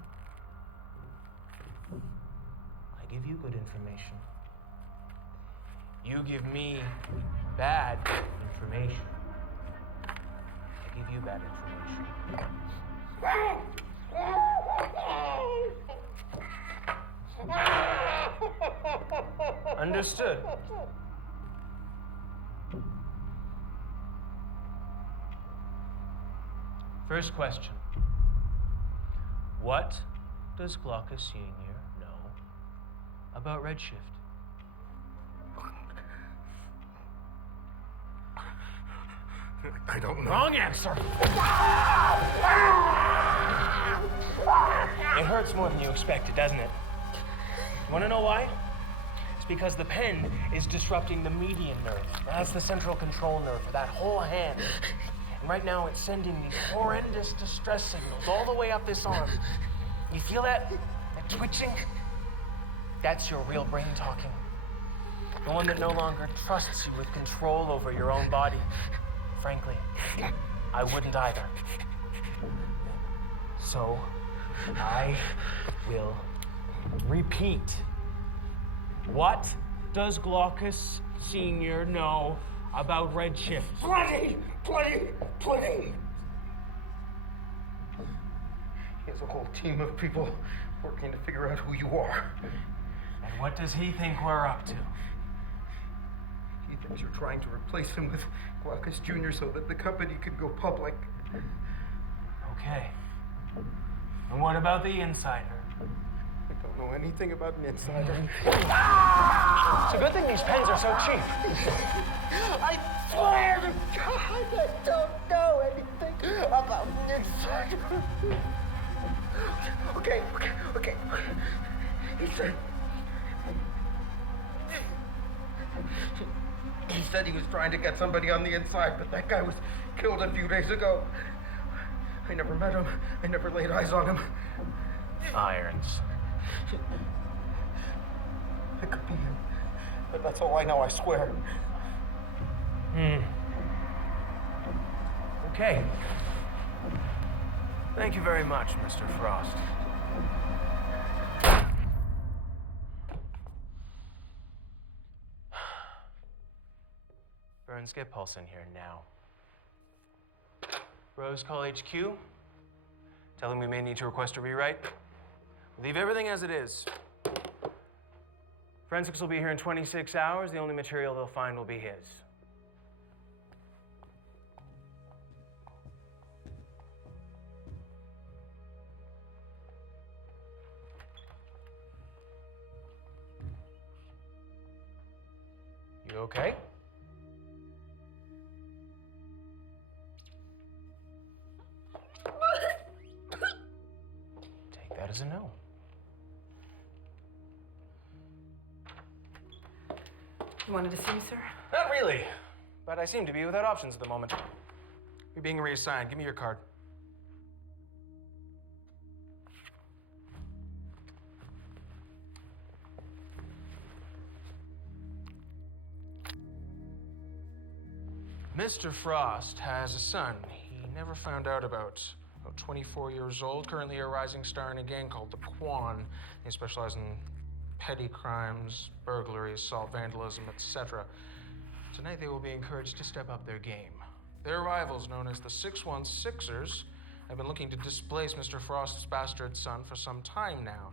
I give you good information. You give me bad information. I give you bad information. Understood. First question. What does Glaucus Senior know about REDSHIFT? I don't know. Wrong answer! It hurts more than you expected, doesn't it? You want to know why? It's because the pen is disrupting the median nerve. That's the central control nerve for that whole hand. And right now it's sending these horrendous distress signals all the way up this arm. You feel that? That twitching? That's your real brain talking. The one that no longer trusts you with control over your own body. Frankly, I wouldn't either. So, I will repeat. What does Glaucus Senior know about REDSHIFT? Plenty! He has a whole team of people working to figure out who you are. And what does he think we're up to? He thinks you're trying to replace him with Glaucus Jr. so that the company could go public. Okay. And what about the insider? I don't know anything about an insider. It's a good thing these pens are so cheap. I swear to God, I don't know anything about an insider. Okay. He said he was trying to get somebody on the inside, but that guy was killed a few days ago. I never met him. I never laid eyes on him. Irons. It could be him. But that's all I know, I swear. Okay. Thank you very much, Mr. Frost. Burns, get Pulse in here now. Rose, call HQ. Tell them we may need to request a rewrite. Leave everything as it is. Forensics will be here in 26 hours. The only material they'll find will be his. You okay? Take that as a no. You wanted to see me, sir? Not really, but I seem to be without options at the moment. You're being reassigned. Give me your card. Mr. Frost has a son. He never found out about. About 24 years old, currently a rising star in a gang called the Quan. They specialize in petty crimes, burglary, assault, vandalism, etc. Tonight they will be encouraged to step up their game. Their rivals, known as the 616ers, have been looking to displace Mr. Frost's bastard son for some time now.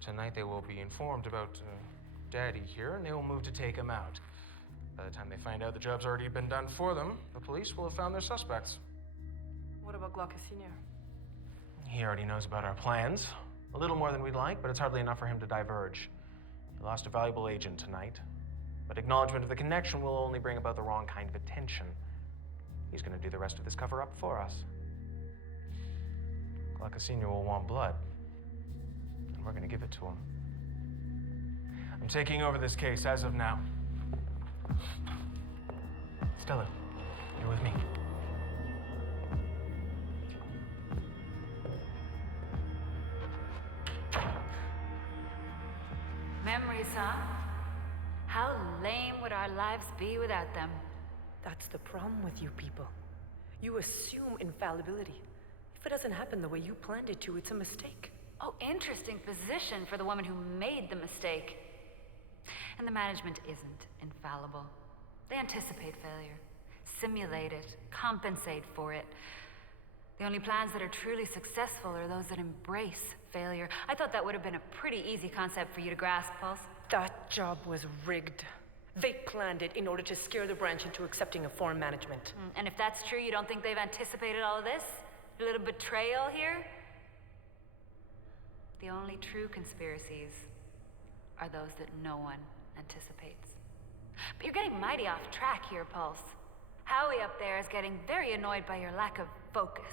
Tonight they will be informed about Daddy here, and they will move to take him out. By the time they find out the job's already been done for them, the police will have found their suspects. What about Glaucus Sr.? He already knows about our plans. A little more than we'd like, but it's hardly enough for him to diverge. He lost a valuable agent tonight, but acknowledgement of the connection will only bring about the wrong kind of attention. He's going to do the rest of this cover-up for us. Glaucus Sr. will want blood, and we're going to give it to him. I'm taking over this case as of now. Stella, you're with me. Memories, huh? How lame would our lives be without them? That's the problem with you people. You assume infallibility. If it doesn't happen the way you planned it to, it's a mistake. Oh, interesting position for the woman who made the mistake. And the management isn't infallible. They anticipate failure, simulate it, compensate for it. The only plans that are truly successful are those that embrace failure. I thought that would have been a pretty easy concept for you to grasp, Pulse. That job was rigged. They planned it in order to scare the branch into accepting a foreign management. And if that's true, you don't think they've anticipated all of this? A little betrayal here? The only true conspiracies are those that no one anticipates. But you're getting mighty off track here, Pulse. Howie up there is getting very annoyed by your lack of focus.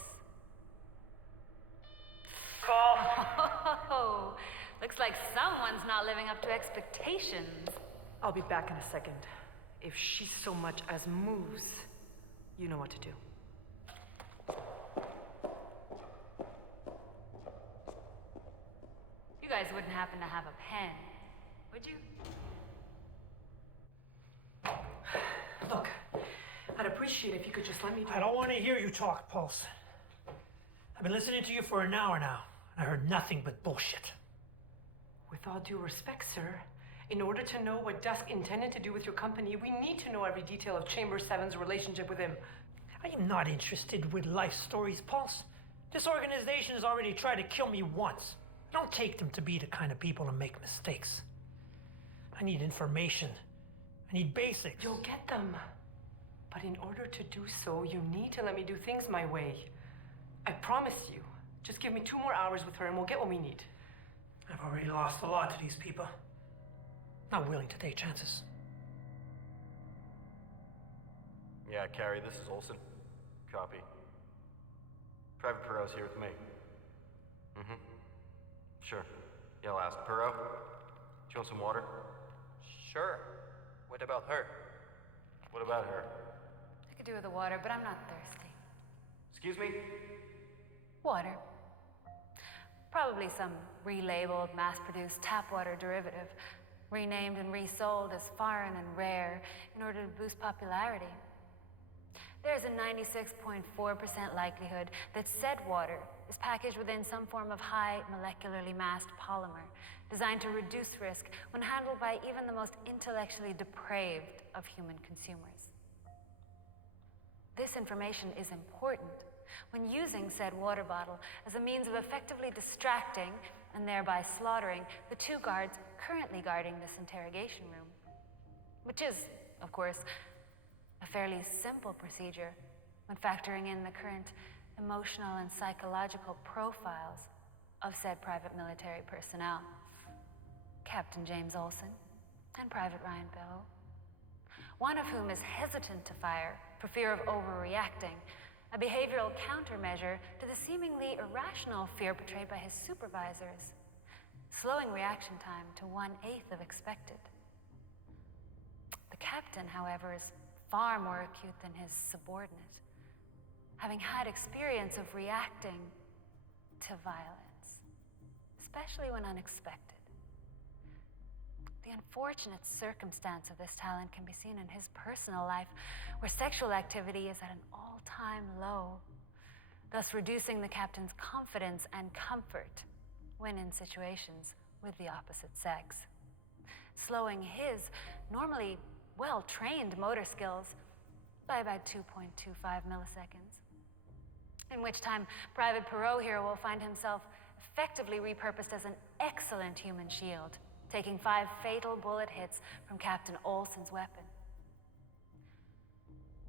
Call. Oh, looks like someone's not living up to expectations. I'll be back in a second. If she so much as moves, you know what to do. You guys wouldn't happen to have a pen, would you? Look, I'd appreciate if you could just let me do I don't want to hear you talk, Pulse. I've been listening to you for an hour now, and I heard nothing but bullshit. With all due respect, sir, in order to know what Dusk intended to do with your company, we need to know every detail of Chamber 7's relationship with him. I am not interested with life stories, Pulse. This organization has already tried to kill me once. I don't take them to be the kind of people to make mistakes. I need information. I need basics. You'll get them. But in order to do so, you need to let me do things my way. I promise you. Just give me 2 more hours with her and we'll get what we need. I've already lost a lot to these people. Not willing to take chances. Yeah, Carrie, this is Olson. Copy. Private Perot's here with me. Mm-hmm. Sure. Yeah, I'll ask. Perot, do you want some water? Sure. What about her? What about her? I could do with the water, but I'm not thirsty. Excuse me? Water. Probably some relabeled, mass-produced tap water derivative, renamed and resold as foreign and rare in order to boost popularity. There's a 96.4% likelihood that said water is packaged within some form of high molecularly massed polymer, designed to reduce risk when handled by even the most intellectually depraved of human consumers. This information is important when using said water bottle as a means of effectively distracting and thereby slaughtering the 2 guards currently guarding this interrogation room. Which is, of course, a fairly simple procedure when factoring in the current emotional and psychological profiles of said private military personnel. Captain James Olson and Private Ryan Bell, one of whom is hesitant to fire for fear of overreacting, a behavioral countermeasure to the seemingly irrational fear portrayed by his supervisors, slowing reaction time to 1/8 of expected. The captain, however, is far more acute than his subordinate, having had experience of reacting to violence, especially when unexpected. The unfortunate circumstance of this talent can be seen in his personal life, where sexual activity is at an all-time low, thus reducing the captain's confidence and comfort when in situations with the opposite sex, slowing his normally well-trained motor skills by about 2.25 milliseconds, in which time Private Perot here will find himself effectively repurposed as an excellent human shield, taking 5 fatal bullet hits from Captain Olson's weapon.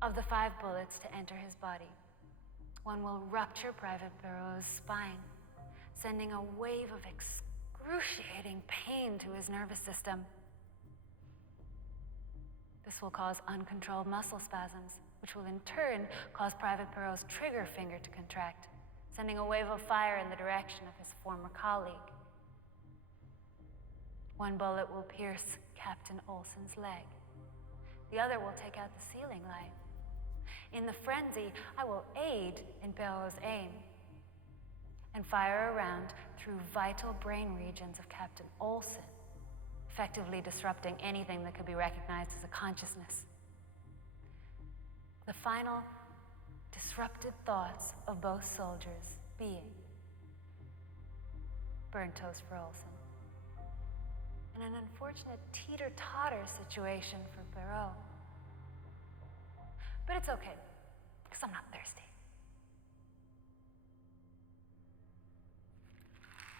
Of the 5 bullets to enter his body, one will rupture Private Perot's spine, sending a wave of excruciating pain to his nervous system. This will cause uncontrolled muscle spasms, which will in turn cause Private Perot's trigger finger to contract, sending a wave of fire in the direction of his former colleague. One bullet will pierce Captain Olson's leg. The other will take out the ceiling light. In the frenzy, I will aid in Perot's aim and fire around through vital brain regions of Captain Olson, effectively disrupting anything that could be recognized as a consciousness. The final disrupted thoughts of both soldiers being burnt toast for Olson, and an unfortunate teeter-totter situation for Perot. But it's okay, because I'm not thirsty.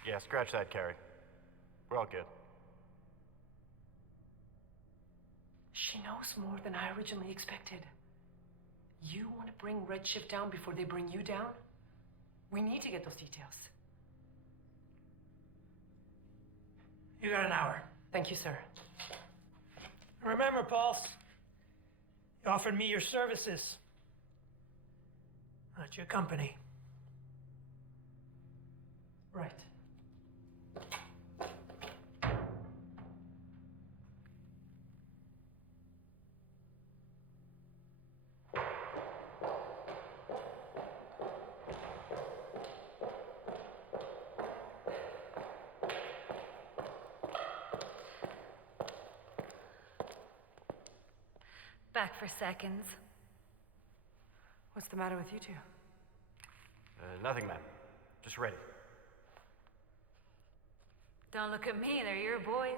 Yeah, scratch that, Carrie. We're all good. She knows more than I originally expected. You want to bring REDSHIFT down before they bring you down? We need to get those details. You got an hour. Thank you, sir. Remember, Pulse, you offered me your services, not your company. Right. Back for seconds. What's the matter with you two? Nothing, ma'am. Just ready. Don't look at me, they're your boys.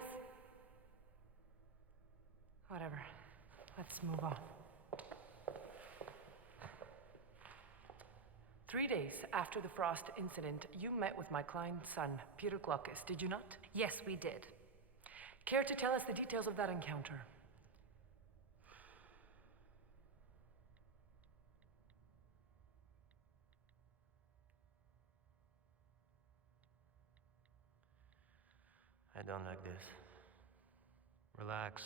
Whatever. Let's move on. 3 days after the Frost incident, you met with my client's son, Peter Glockus, did you not? Yes, we did. Care to tell us the details of that encounter? I don't like this. Relax.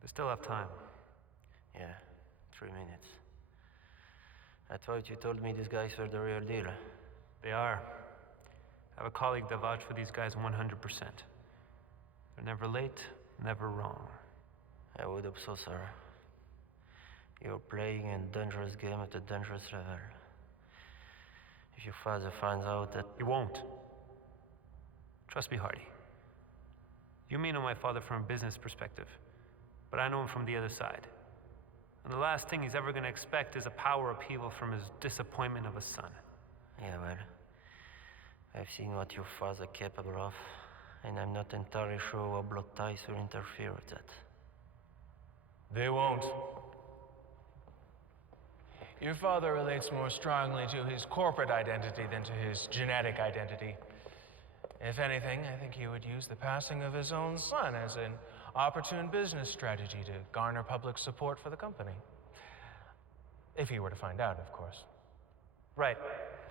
They still have time. Yeah, 3 minutes. I thought you told me these guys were the real deal. They are. I have a colleague that vouched for these guys 100%. They're never late, never wrong. I would hope so, sir. You're playing a dangerous game at a dangerous level. If your father finds out that... He won't. Trust me, Hardy. You may know my father from a business perspective, but I know him from the other side. And the last thing he's ever going to expect is a power upheaval from his disappointment of a son. Yeah, well, I've seen what your father's capable of, and I'm not entirely sure what blood ties will interfere with that. They won't. Your father relates more strongly to his corporate identity than to his genetic identity. If anything, I think he would use the passing of his own son as an opportune business strategy to garner public support for the company. If he were to find out, of course. Right,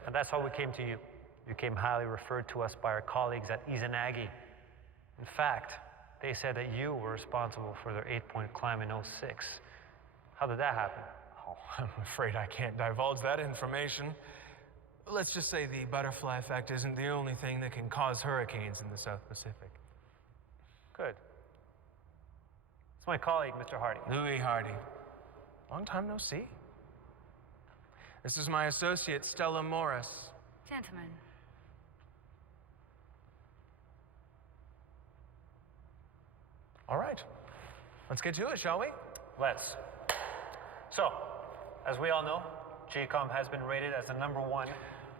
and that's how we came to you. You came highly referred to us by our colleagues at Izanagi. In fact, they said that you were responsible for their 8-point climb in '06. How did that happen? Oh, I'm afraid I can't divulge that information. Let's just say the butterfly effect isn't the only thing that can cause hurricanes in the South Pacific. Good. It's my colleague, Mr. Hardy. Louis Hardy. Long time no see. This is my associate, Stella Morris. Gentlemen. All right. Let's get to it, shall we? Let's. So, as we all know, GCOM has been rated as the #1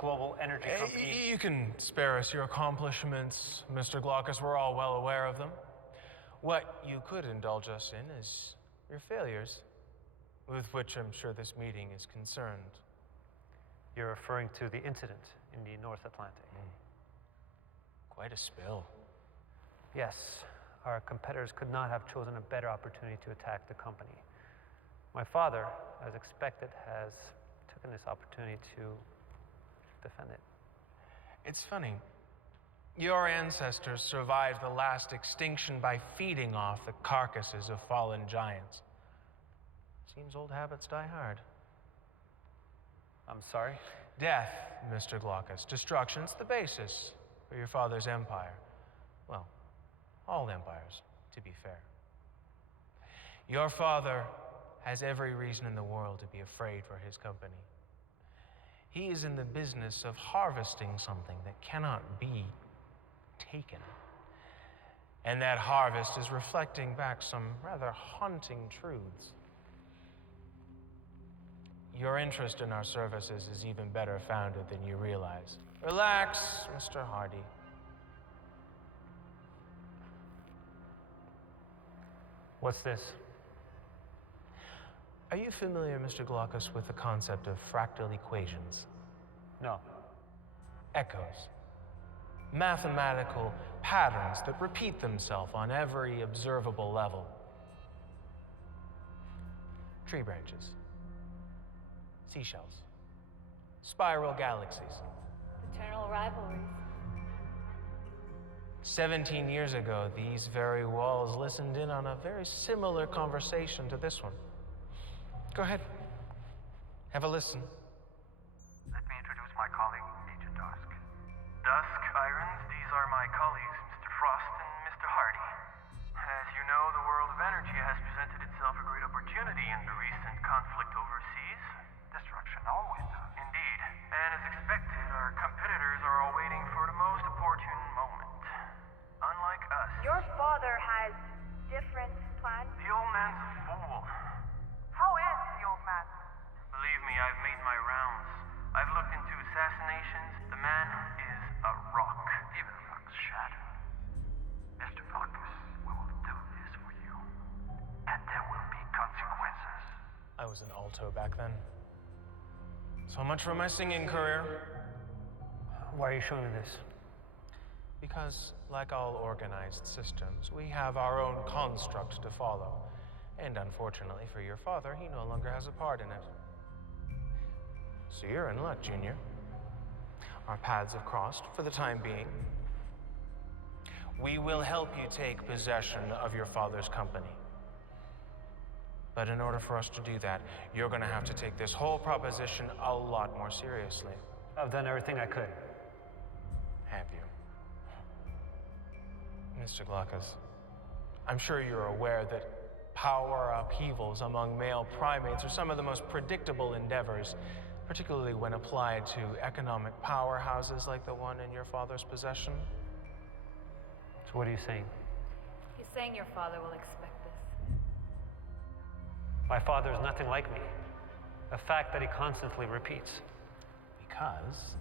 global energy company. You can spare us your accomplishments, Mr. Glaucus. We're all well aware of them. What you could indulge us in is your failures, with which I'm sure this meeting is concerned. You're referring to the incident in the North Atlantic. Quite a spill. Yes, our competitors could not have chosen a better opportunity to attack the company. My father, as expected, has taken this opportunity to defend it. It's funny. Your ancestors survived the last extinction by feeding off the carcasses of fallen giants. Seems old habits die hard. I'm sorry? Death, Mr. Glaucus. Destruction's the basis for your father's empire. Well, all empires, to be fair. Your father has every reason in the world to be afraid for his company. He is in the business of harvesting something that cannot be taken. And that harvest is reflecting back some rather haunting truths. Your interest in our services is even better founded than you realize. Relax, Mr. Hardy. What's this? Are you familiar, Mr. Glaucus, with the concept of fractal equations? No. Echoes. Mathematical patterns that repeat themselves on every observable level. Tree branches. Seashells. Spiral galaxies. Eternal rivalries. 17 years ago, these very walls listened in on a very similar conversation to this one. Go ahead. Have a listen. Let me introduce my colleague, Agent Dusk. Dusk, Irons, these are my colleagues, Mr. Frost and Mr. Hardy. As you know, the world of energy has presented itself a great opportunity in the recent conflict overseas. Destruction always does. Indeed. And as expected, our competitors are all waiting for the most opportune moment. Unlike us. Your father has different plans? The old man's a fool. How is the old man? Believe me, I've made my rounds. I've looked into assassinations. The man is a rock. Even a rock's shadow. Mr. Glaucus, we will do this for you. And there will be consequences. I was an alto back then. So much for my singing career. Why are you showing me this? Because, like all organized systems, we have our own construct to follow. And unfortunately for your father, he no longer has a part in it. So you're in luck, Junior. Our paths have crossed for the time being. We will help you take possession of your father's company. But in order for us to do that, you're going to have to take this whole proposition a lot more seriously. I've done everything I could. Have you? Mr. Glaucus, I'm sure you're aware that power upheavals among male primates are some of the most predictable endeavors, particularly when applied to economic powerhouses like the one in your father's possession. So what are you saying? He's saying your father will expect this. My father is nothing like me. A fact that he constantly repeats. Because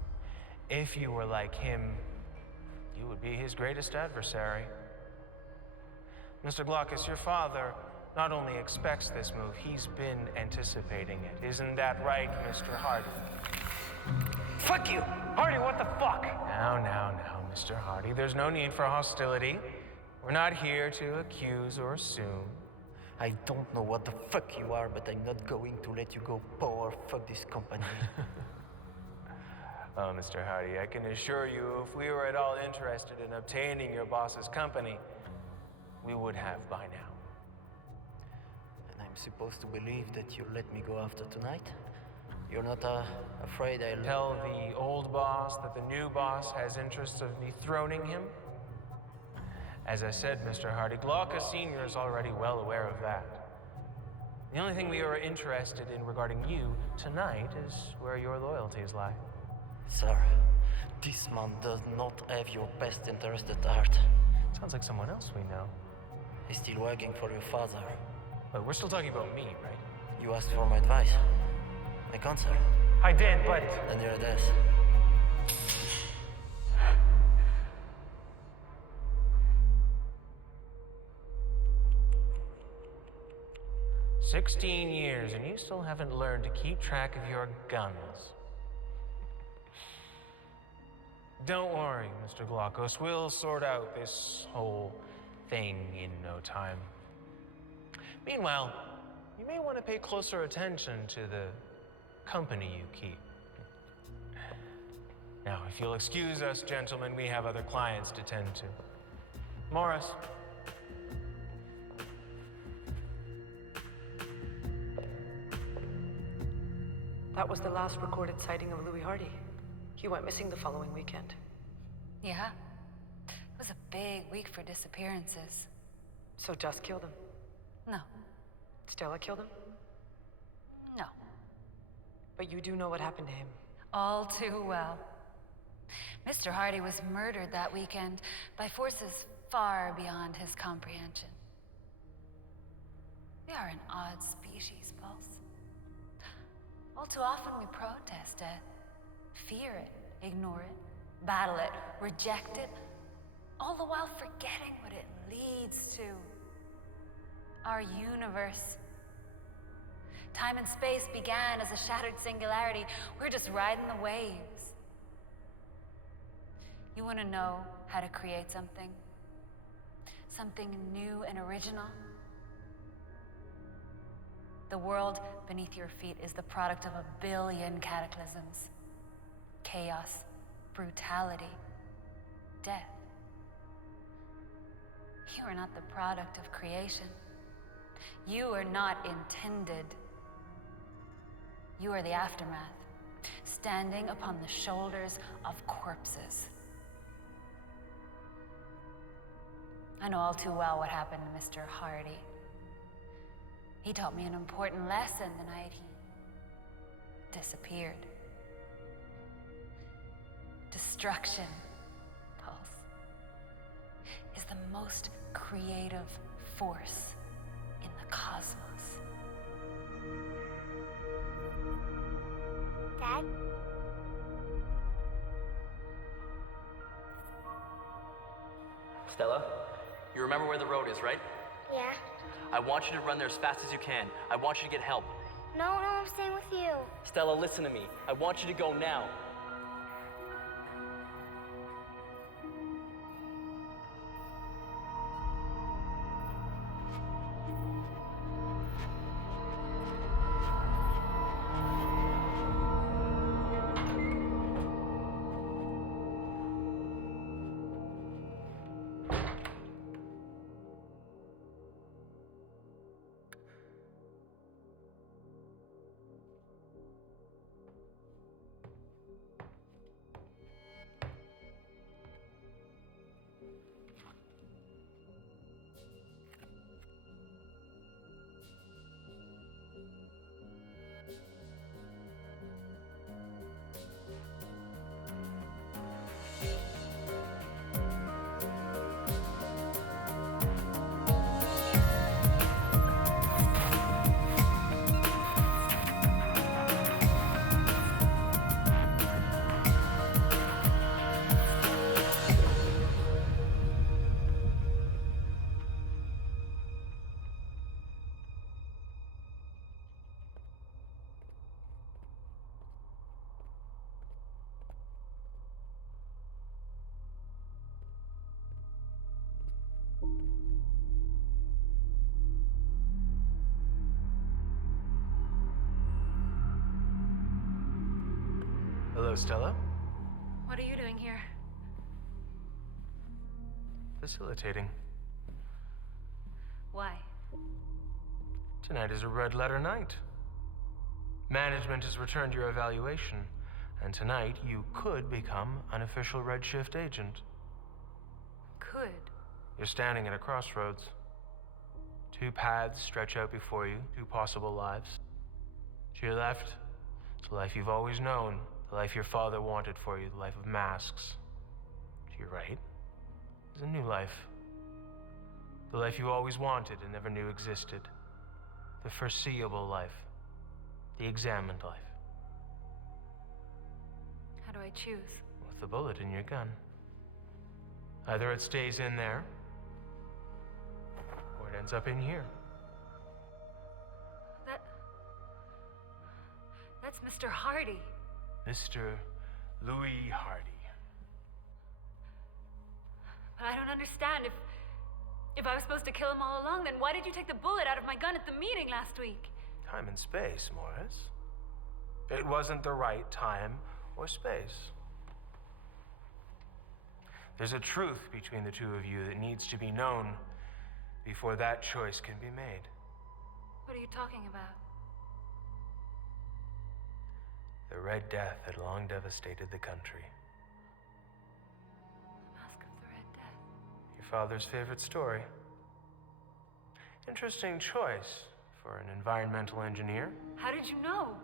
if you were like him, you would be his greatest adversary. Mr. Glaucus, your father not only expects this move, he's been anticipating it. Isn't that right, Mr. Hardy? Fuck you! Hardy, what the fuck? Now, Mr. Hardy. There's no need for hostility. We're not here to accuse or assume. I don't know what the fuck you are, but I'm not going to let you go power fuck this company. Oh, Mr. Hardy, I can assure you, if we were at all interested in obtaining your boss's company, we would have by now. And I'm supposed to believe that you'll let me go after tonight? You're not afraid I'll... Tell the old boss that the new boss has interests of dethroning him? As I said, Mr. Hardy, Glaucus Sr. is already well aware of that. The only thing we are interested in regarding you tonight is where your loyalties lie. Sir, this man does not have your best interest at heart. Sounds like someone else we know. He's still working for your father. But we're still talking about me, right? You asked for my advice. My counsel. I did, but... Then you're this. "16 years, and you still haven't learned to keep track of your guns. Don't worry, Mr. Glaucos. We'll sort out this whole thing in no time. Meanwhile, you may want to pay closer attention to the company you keep. Now, if you'll excuse us, gentlemen, we have other clients to tend to. Morris. That was the last recorded sighting of Louis Hardy. He went missing the following weekend. Yeah. It was a big week for disappearances. So Dusk killed him? No. Stella killed him? No. But you do know what happened to him. All too well. Mr. Hardy was murdered that weekend by forces far beyond his comprehension. We are an odd species, Pulse. All too often we protest it, fear it, ignore it, battle it, reject it, all the while forgetting what it leads to. Our universe. Time and space began as a shattered singularity. We're just riding the waves. You want to know how to create something? Something new and original? The world beneath your feet is the product of a billion cataclysms. Chaos, brutality, death. You are not the product of creation. You are not intended. You are the aftermath, standing upon the shoulders of corpses. I know all too well what happened to Mr. Hardy. He taught me an important lesson the night he disappeared. Destruction, Pulse, is the most creative force in the cosmos. Dad? Stella, you remember where the road is, right? Yeah? I want you to run there as fast as you can. I want you to get help. No, I'm staying with you. Stella, listen to me. I want you to go now. Hello, Stella. What are you doing here? Facilitating. Why? Tonight is a red letter night. Management has returned your evaluation, and tonight you could become an official REDSHIFT agent. Could? You're standing at a crossroads. Two paths stretch out before you, two possible lives. To your left, it's the life you've always known, the life your father wanted for you, the life of masks. To your right is a new life. The life you always wanted and never knew existed. The foreseeable life. The examined life. How do I choose? the bullet in your gun. Either it stays in there, or it ends up in here. That's Mr. Hardy. Mr. Louis Hardy. But I don't understand. If I was supposed to kill him all along, then why did you take the bullet out of my gun at the meeting last week? Time and space, Morris. It wasn't the right time or space. There's a truth between the two of you that needs to be known before that choice can be made. What are you talking about? The Red Death had long devastated the country. Mask of the Red Death. Your father's favorite story. Interesting choice for an environmental engineer. How did you know?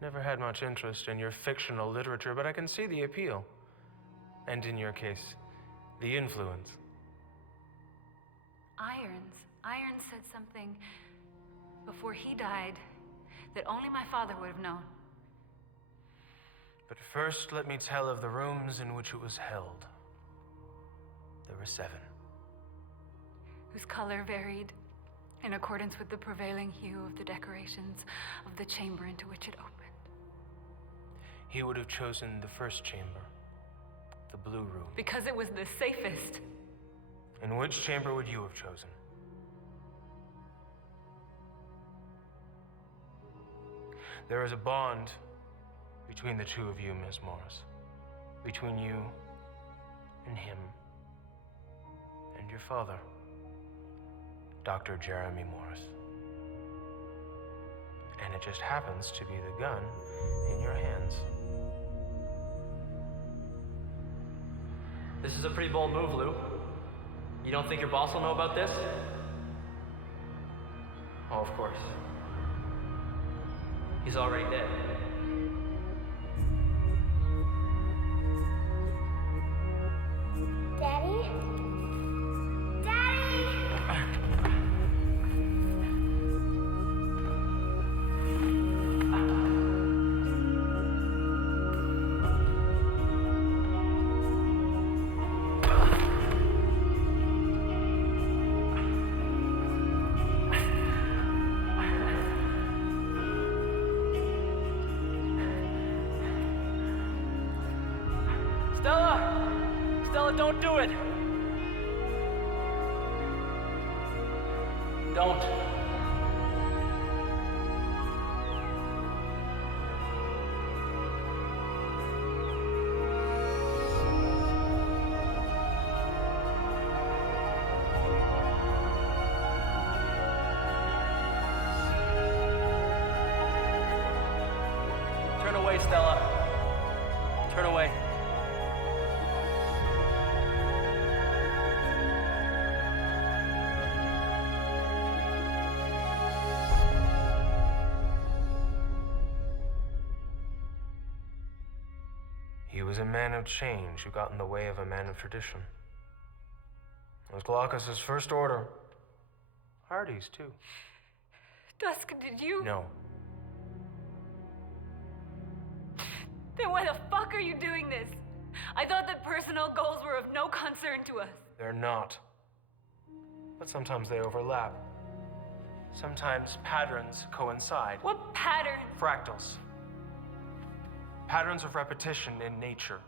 Never had much interest in your fictional literature, but I can see the appeal. And in your case, the influence. Irons said something before he died that only my father would have known. But first, let me tell of the rooms in which it was held. There were 7. Whose color varied in accordance with the prevailing hue of the decorations of the chamber into which it opened. He would have chosen the first chamber, the blue room. Because it was the safest. And which chamber would you have chosen? There is a bond between the two of you, Miss Morris. Between you and him and your father, Dr. Jeremy Morris. And it just happens to be the gun in your hands. This is a pretty bold move, Lou. You don't think your boss will know about this? Oh, of course. He's already dead. Daddy? Daddy! Stella, don't do it! Don't. Turn away, Stella. Turn away. He was a man of change who got in the way of a man of tradition. It was Glaucus's first order. Hardy's, too. Dusk, did you? No. Then why the fuck are you doing this? I thought that personal goals were of no concern to us. They're not. But sometimes they overlap. Sometimes patterns coincide. What pattern? Fractals. Patterns of repetition in nature.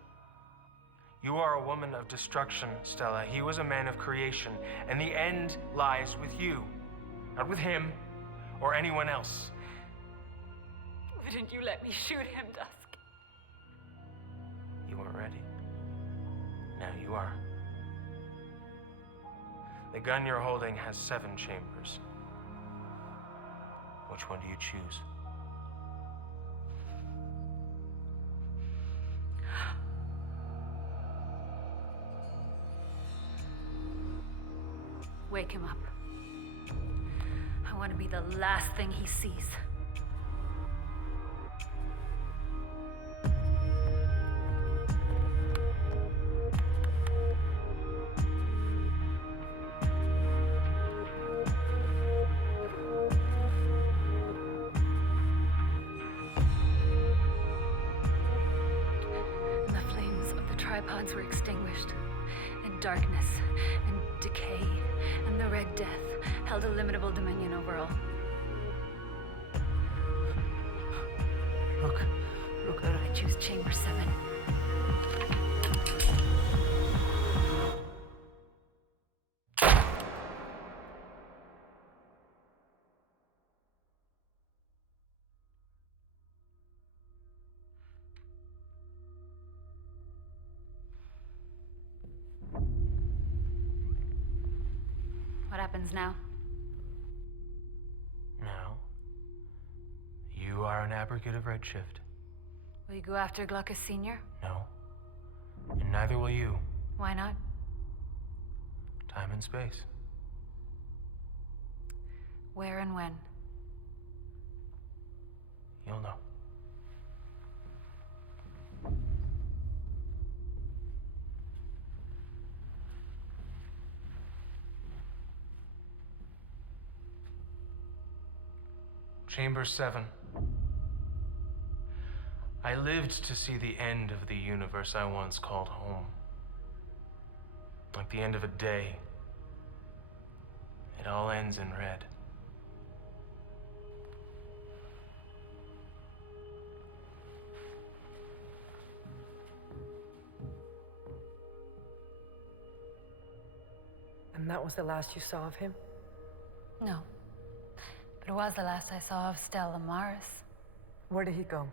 You are a woman of destruction, Stella. He was a man of creation, and the end lies with you, not with him or anyone else. Why didn't you let me shoot him, Dusk? You weren't ready. Now you are. The gun you're holding has 7 chambers. Which one do you choose? Wake him up. I want to be the last thing he sees. tripods were extinguished, and darkness, and decay, and the Red Death held illimitable dominion over all. Look, I choose Chamber 7. What happens now? Now, you are an abrogate of Redshift. Will you go after Glaucus Sr.? No. And neither will you. Why not? Time and space. Where and when? You'll know. Chamber 7. I lived to see the end of the universe I once called home. Like the end of a day. It all ends in red. And that was the last you saw of him? No. But it was the last I saw of Stella Morris. Where did he go?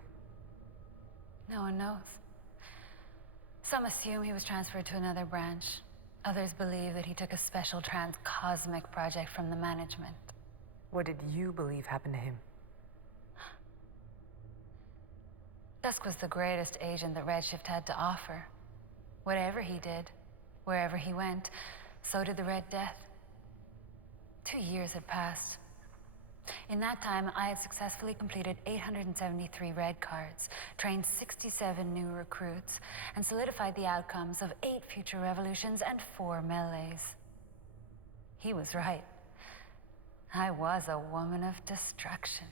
No one knows. Some assume he was transferred to another branch. Others believe that he took a special trans-cosmic project from the management. What did you believe happened to him? Dusk was the greatest agent that Redshift had to offer. Whatever he did, wherever he went, so did the Red Death. 2 years had passed. In that time, I had successfully completed 873 red cards, trained 67 new recruits, and solidified the outcomes of 8 future revolutions and 4 melees. He was right. I was a woman of destruction.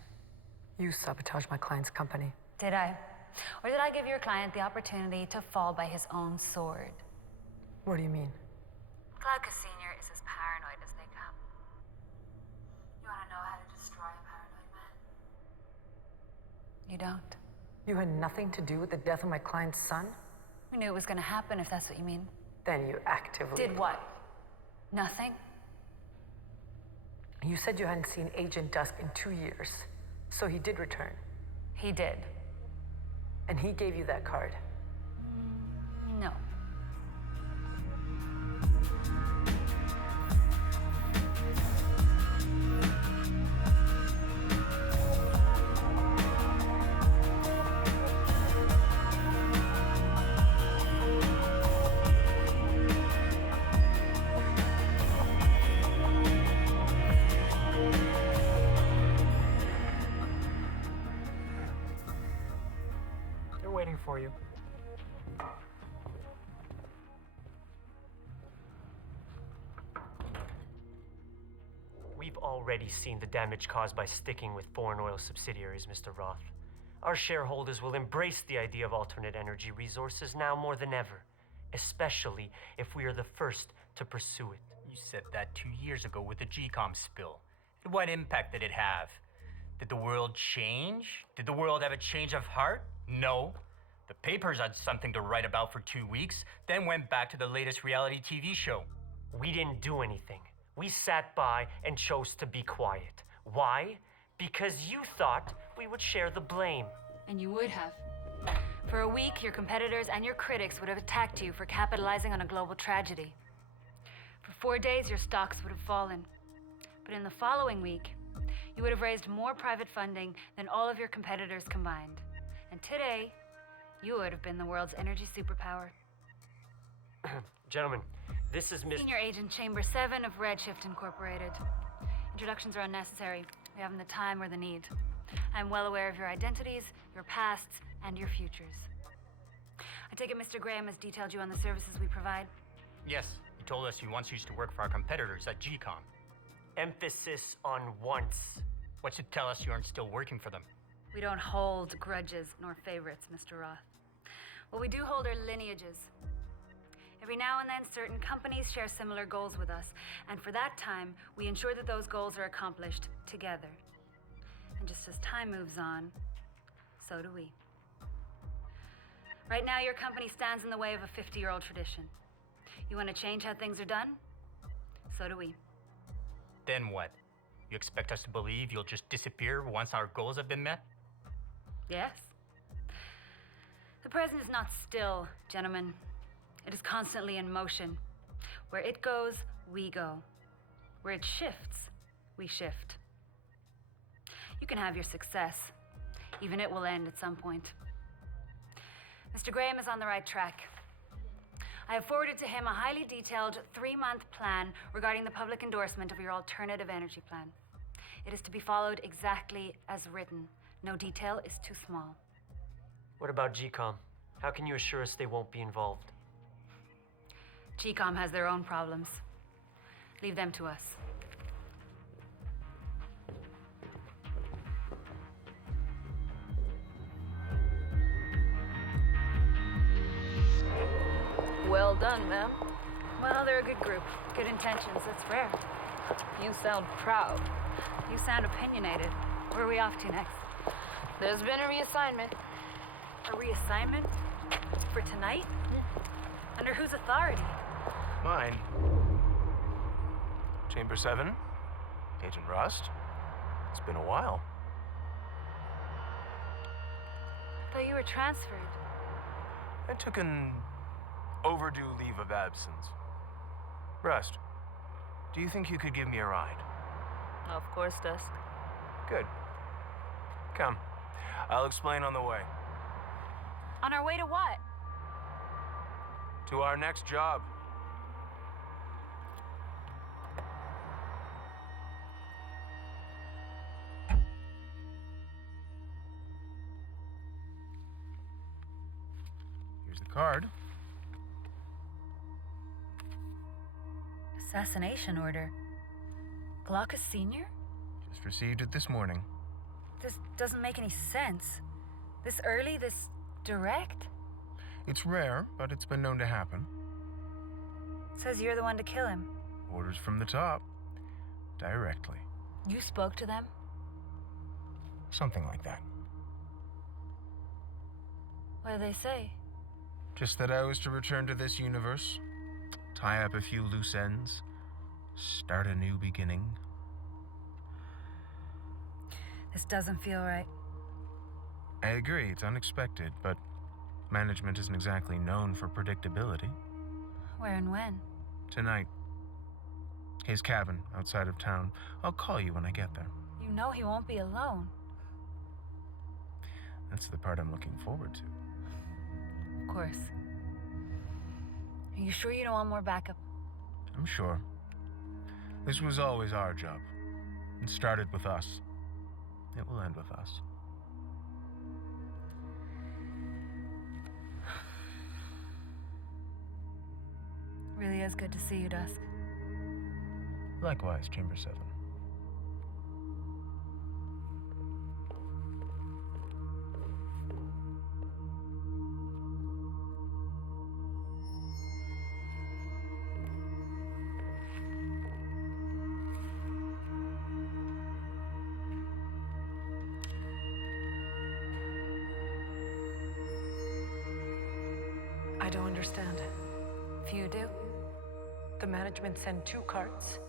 You sabotaged my client's company. Did I? Or did I give your client the opportunity to fall by his own sword? What do you mean? Glaucus Sr. is as paranoid as they come. You want to know how to destroy a paranoid man? You don't. You had nothing to do with the death of my client's son? We knew it was going to happen, if that's what you mean. Then you actively... Did what? Nothing? You said you hadn't seen Agent Dusk in 2 years, so he did return. He did. And he gave you that card? No. Waiting for you. We've already seen the damage caused by sticking with foreign oil subsidiaries, Mr. Roth. Our shareholders will embrace the idea of alternate energy resources now more than ever, especially if we are the first to pursue it. You said that 2 years ago with the GCOM spill. And what impact did it have? Did the world change? Did the world have a change of heart? No. The papers had something to write about for 2 weeks, then went back to the latest reality TV show. We didn't do anything. We sat by and chose to be quiet. Why? Because you thought we would share the blame. And you would have. For a week, your competitors and your critics would have attacked you for capitalizing on a global tragedy. For 4 days, your stocks would have fallen. But in the following week, you would have raised more private funding than all of your competitors combined. And today, you would have been the world's energy superpower. Gentlemen, this is Miss... Senior Agent Chamber 7 of REDSHIFT Incorporated. Introductions are unnecessary. We haven't the time or the need. I'm well aware of your identities, your pasts, and your futures. I take it Mr. Graham has detailed you on the services we provide? Yes, he told us you once used to work for our competitors at GCOM. Emphasis on once. What should tell us you aren't still working for them? We don't hold grudges nor favorites, Mr. Roth. What we do hold are lineages. Every now and then, certain companies share similar goals with us, and for that time, we ensure that those goals are accomplished together. And just as time moves on, so do we. Right now, your company stands in the way of a 50-year-old tradition. You want to change how things are done? So do we. Then what? You expect us to believe you'll just disappear once our goals have been met? Yes. The present is not still, gentlemen. It is constantly in motion. Where it goes, we go. Where it shifts, we shift. You can have your success. Even it will end at some point. Mr. Graham is on the right track. I have forwarded to him a highly detailed 3-month plan regarding the public endorsement of your alternative energy plan. It is to be followed exactly as written. No detail is too small. What about GCOM? How can you assure us they won't be involved? GCOM has their own problems. Leave them to us. Well done, ma'am. Well, they're a good group. Good intentions, that's rare. You sound proud. You sound opinionated. Where are we off to next? There's been a reassignment. A reassignment? For tonight? Under whose authority? Mine. Chamber 7, Agent Rust. It's been a while. I thought you were transferred. I took an overdue leave of absence. Rust, do you think you could give me a ride? Of course, Dusk. Good. Come. I'll explain on the way. On our way to what? To our next job. Here's the card. Assassination order. Glaucus Sr.? Just received it this morning. This doesn't make any sense. This early, this direct? It's rare, but it's been known to happen. Says you're the one to kill him. Orders from the top. Directly. You spoke to them? Something like that. What do they say? Just that I was to return to this universe, tie up a few loose ends, start a new beginning. This doesn't feel right. I agree, it's unexpected, but management isn't exactly known for predictability. Where and when? Tonight. His cabin outside of town. I'll call you when I get there. You know he won't be alone. That's the part I'm looking forward to. Of course. Are you sure you don't want more backup? I'm sure. This was always our job. It started with us. It will end with us. Really is good to see you, Dusk. Likewise, Chamber 7. I don't understand. If you do? The management sent 2 cards?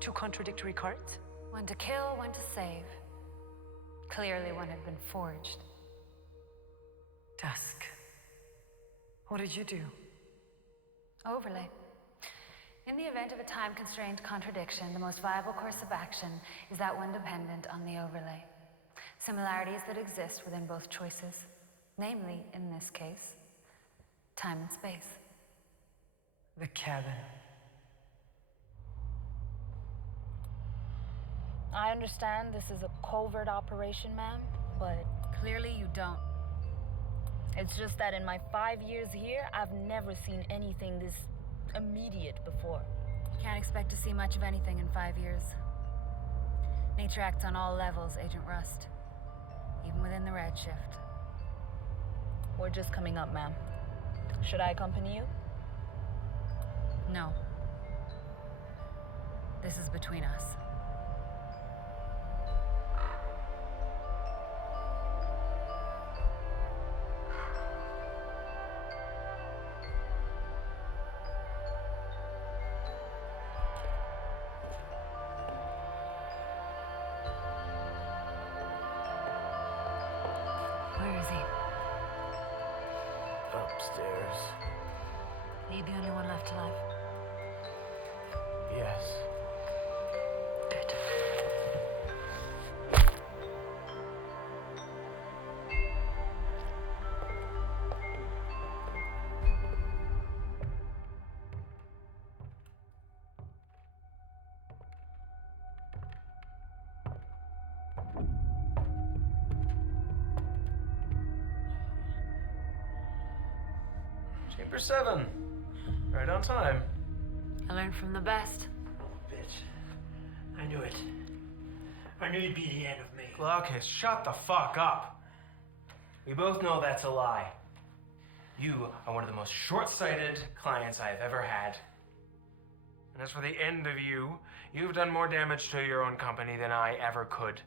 2 contradictory cards? One to kill, one to save. Clearly one had been forged. Dusk. What did you do? Overlay. In the event of a time-constrained contradiction, the most viable course of action is that one dependent on the overlay. Similarities that exist within both choices, namely, in this case, time and space. The cabin. I understand this is a covert operation, ma'am, but clearly you don't. It's just that in my 5 years here, I've never seen anything this immediate before. Can't expect to see much of anything in 5 years. Nature acts on all levels, Agent Rust. Even within the REDSHIFT. We're just coming up, ma'am. Should I accompany you? No. This is between us. Where is he? Upstairs. Are you the only one left alive? Yes. Good. Chamber 7. Right on time. I learned from the best. Bitch. I knew it. I knew you'd be the end of me. Glaucus, shut the fuck up. We both know that's a lie. You are one of the most short-sighted clients I have ever had. And as for the end of you, you've done more damage to your own company than I ever could.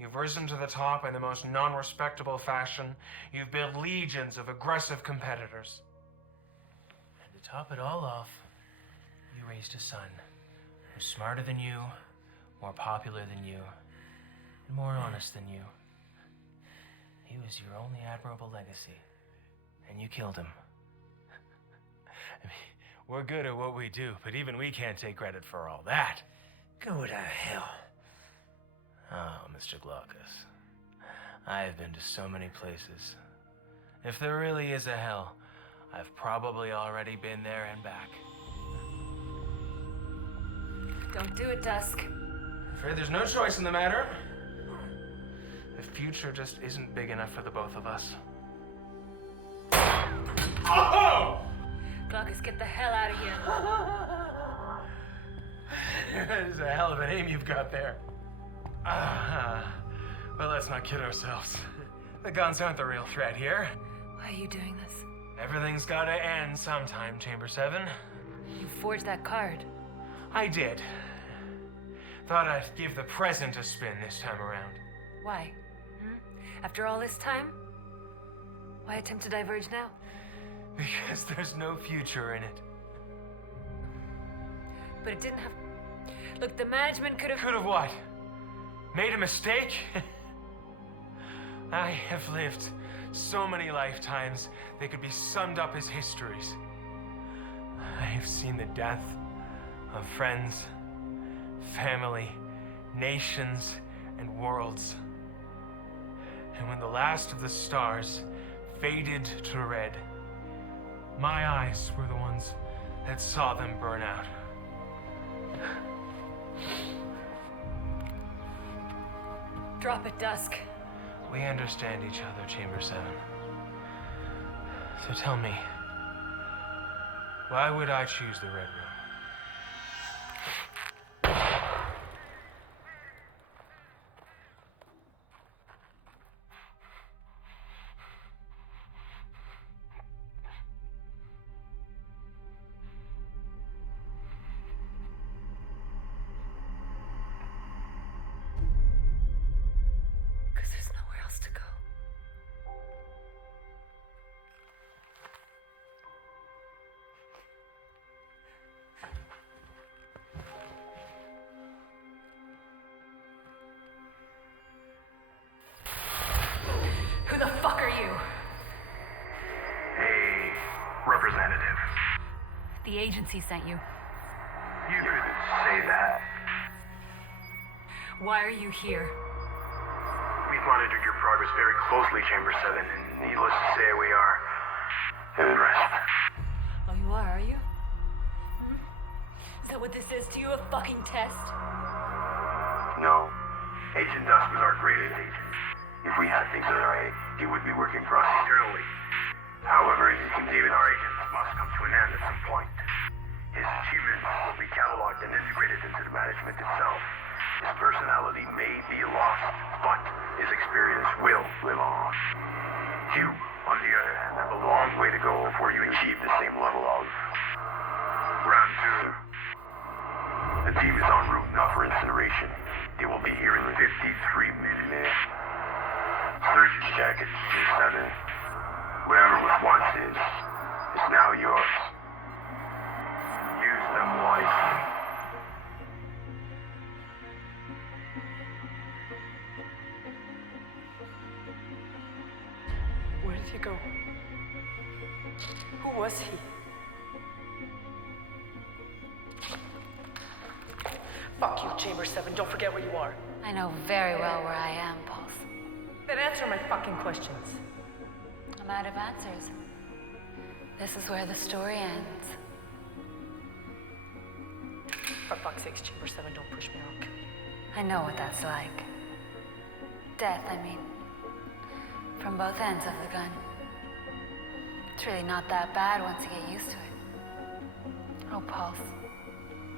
You've risen to the top in the most non-respectable fashion. You've built legions of aggressive competitors. And to top it all off, you raised a son who's smarter than you, more popular than you, and more honest than you. He was your only admirable legacy, and you killed him. I mean, we're good at what we do, but even we can't take credit for all that. Go to hell. Oh, Mr. Glaucus. I've been to so many places. If there really is a hell, I've probably already been there and back. Don't do it, Dusk. I'm afraid there's no choice in the matter. The future just isn't big enough for the both of us. Oh! Glaucus, get the hell out of here. That is a hell of an aim you've got there. Well, let's not kid ourselves. The guns aren't the real threat here. Why are you doing this? Everything's gotta end sometime, Chamber 7. You forged that card. I did. Thought I'd give the present a spin this time around. Why? After all this time? Why attempt to diverge now? Because there's no future in it. But it didn't have... Look, the management could have... Could have what? Made a mistake? I have lived so many lifetimes they could be summed up as histories. I have seen the death of friends, family, nations, and worlds. And when the last of the stars faded to red, my eyes were the ones that saw them burn out. Drop it, Dusk. We understand each other, Chamber 7. So tell me, why would I choose the Red Room? Who the fuck are you? A representative. The agency sent you. You could say that. Why are you here? We've monitored your progress very closely, Chamber 7, and needless to say, we are impressed. Oh, you are you? Is that what this is to you, a fucking test? No. Agent Dusk was our greatest agent. If we had things our way, he would be working for us eternally. However, it seems even our agents must come to an end at some point. His achievements will be cataloged and integrated into the management itself. His personality may be lost, but his experience will live on. You, on the other hand, have a long way to go before you achieve the same level of ground en route now for incineration. They will be here in 53 minutes. Surgeon's jacket, C7. Whoever was once his is now yours. Use them wisely. Where did he go? Who was he? Fuck you, Chamber 7. Don't forget where you are. I know very well where I am, Pulse. Then answer my fucking questions. I'm out of answers. This is where the story ends. For fuck's sakes, Chamber 7, don't push me, I'll kill you. I know what that's like. Death, I mean. From both ends of the gun. It's really not that bad once you get used to it. Oh, Pulse.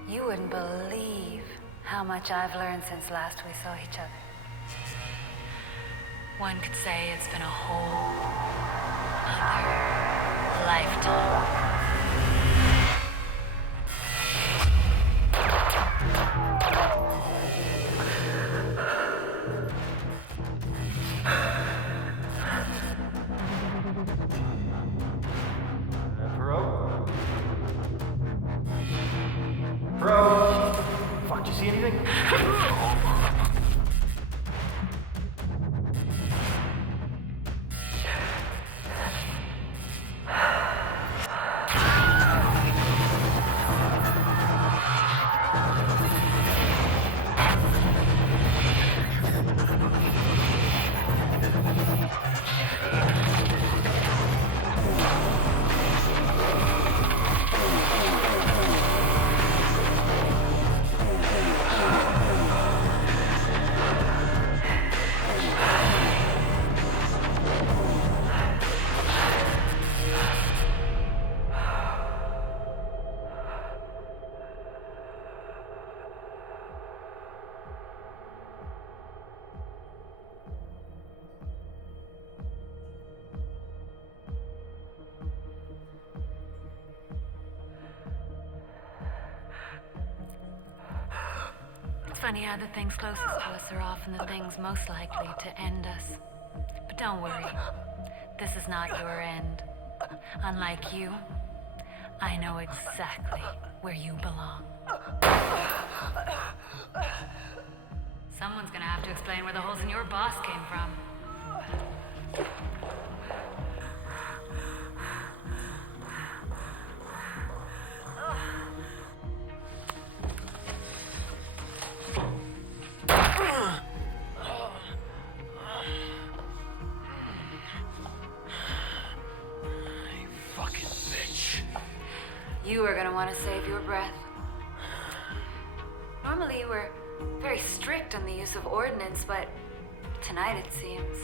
You wouldn't believe how much I've learned since last we saw each other. One could say it's been a whole other lifetime. Fuck, do you see anything? It's funny how the things closest to us are often the things most likely to end us. But don't worry, this is not your end. Unlike you, I know exactly where you belong. Someone's gonna have to explain where the holes in your boss came from. You are gonna want to save your breath. Normally, we're very strict on the use of ordnance, but tonight it seems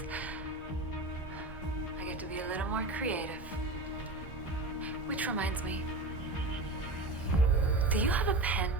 I get to be a little more creative. Which reminds me, do you have a pen?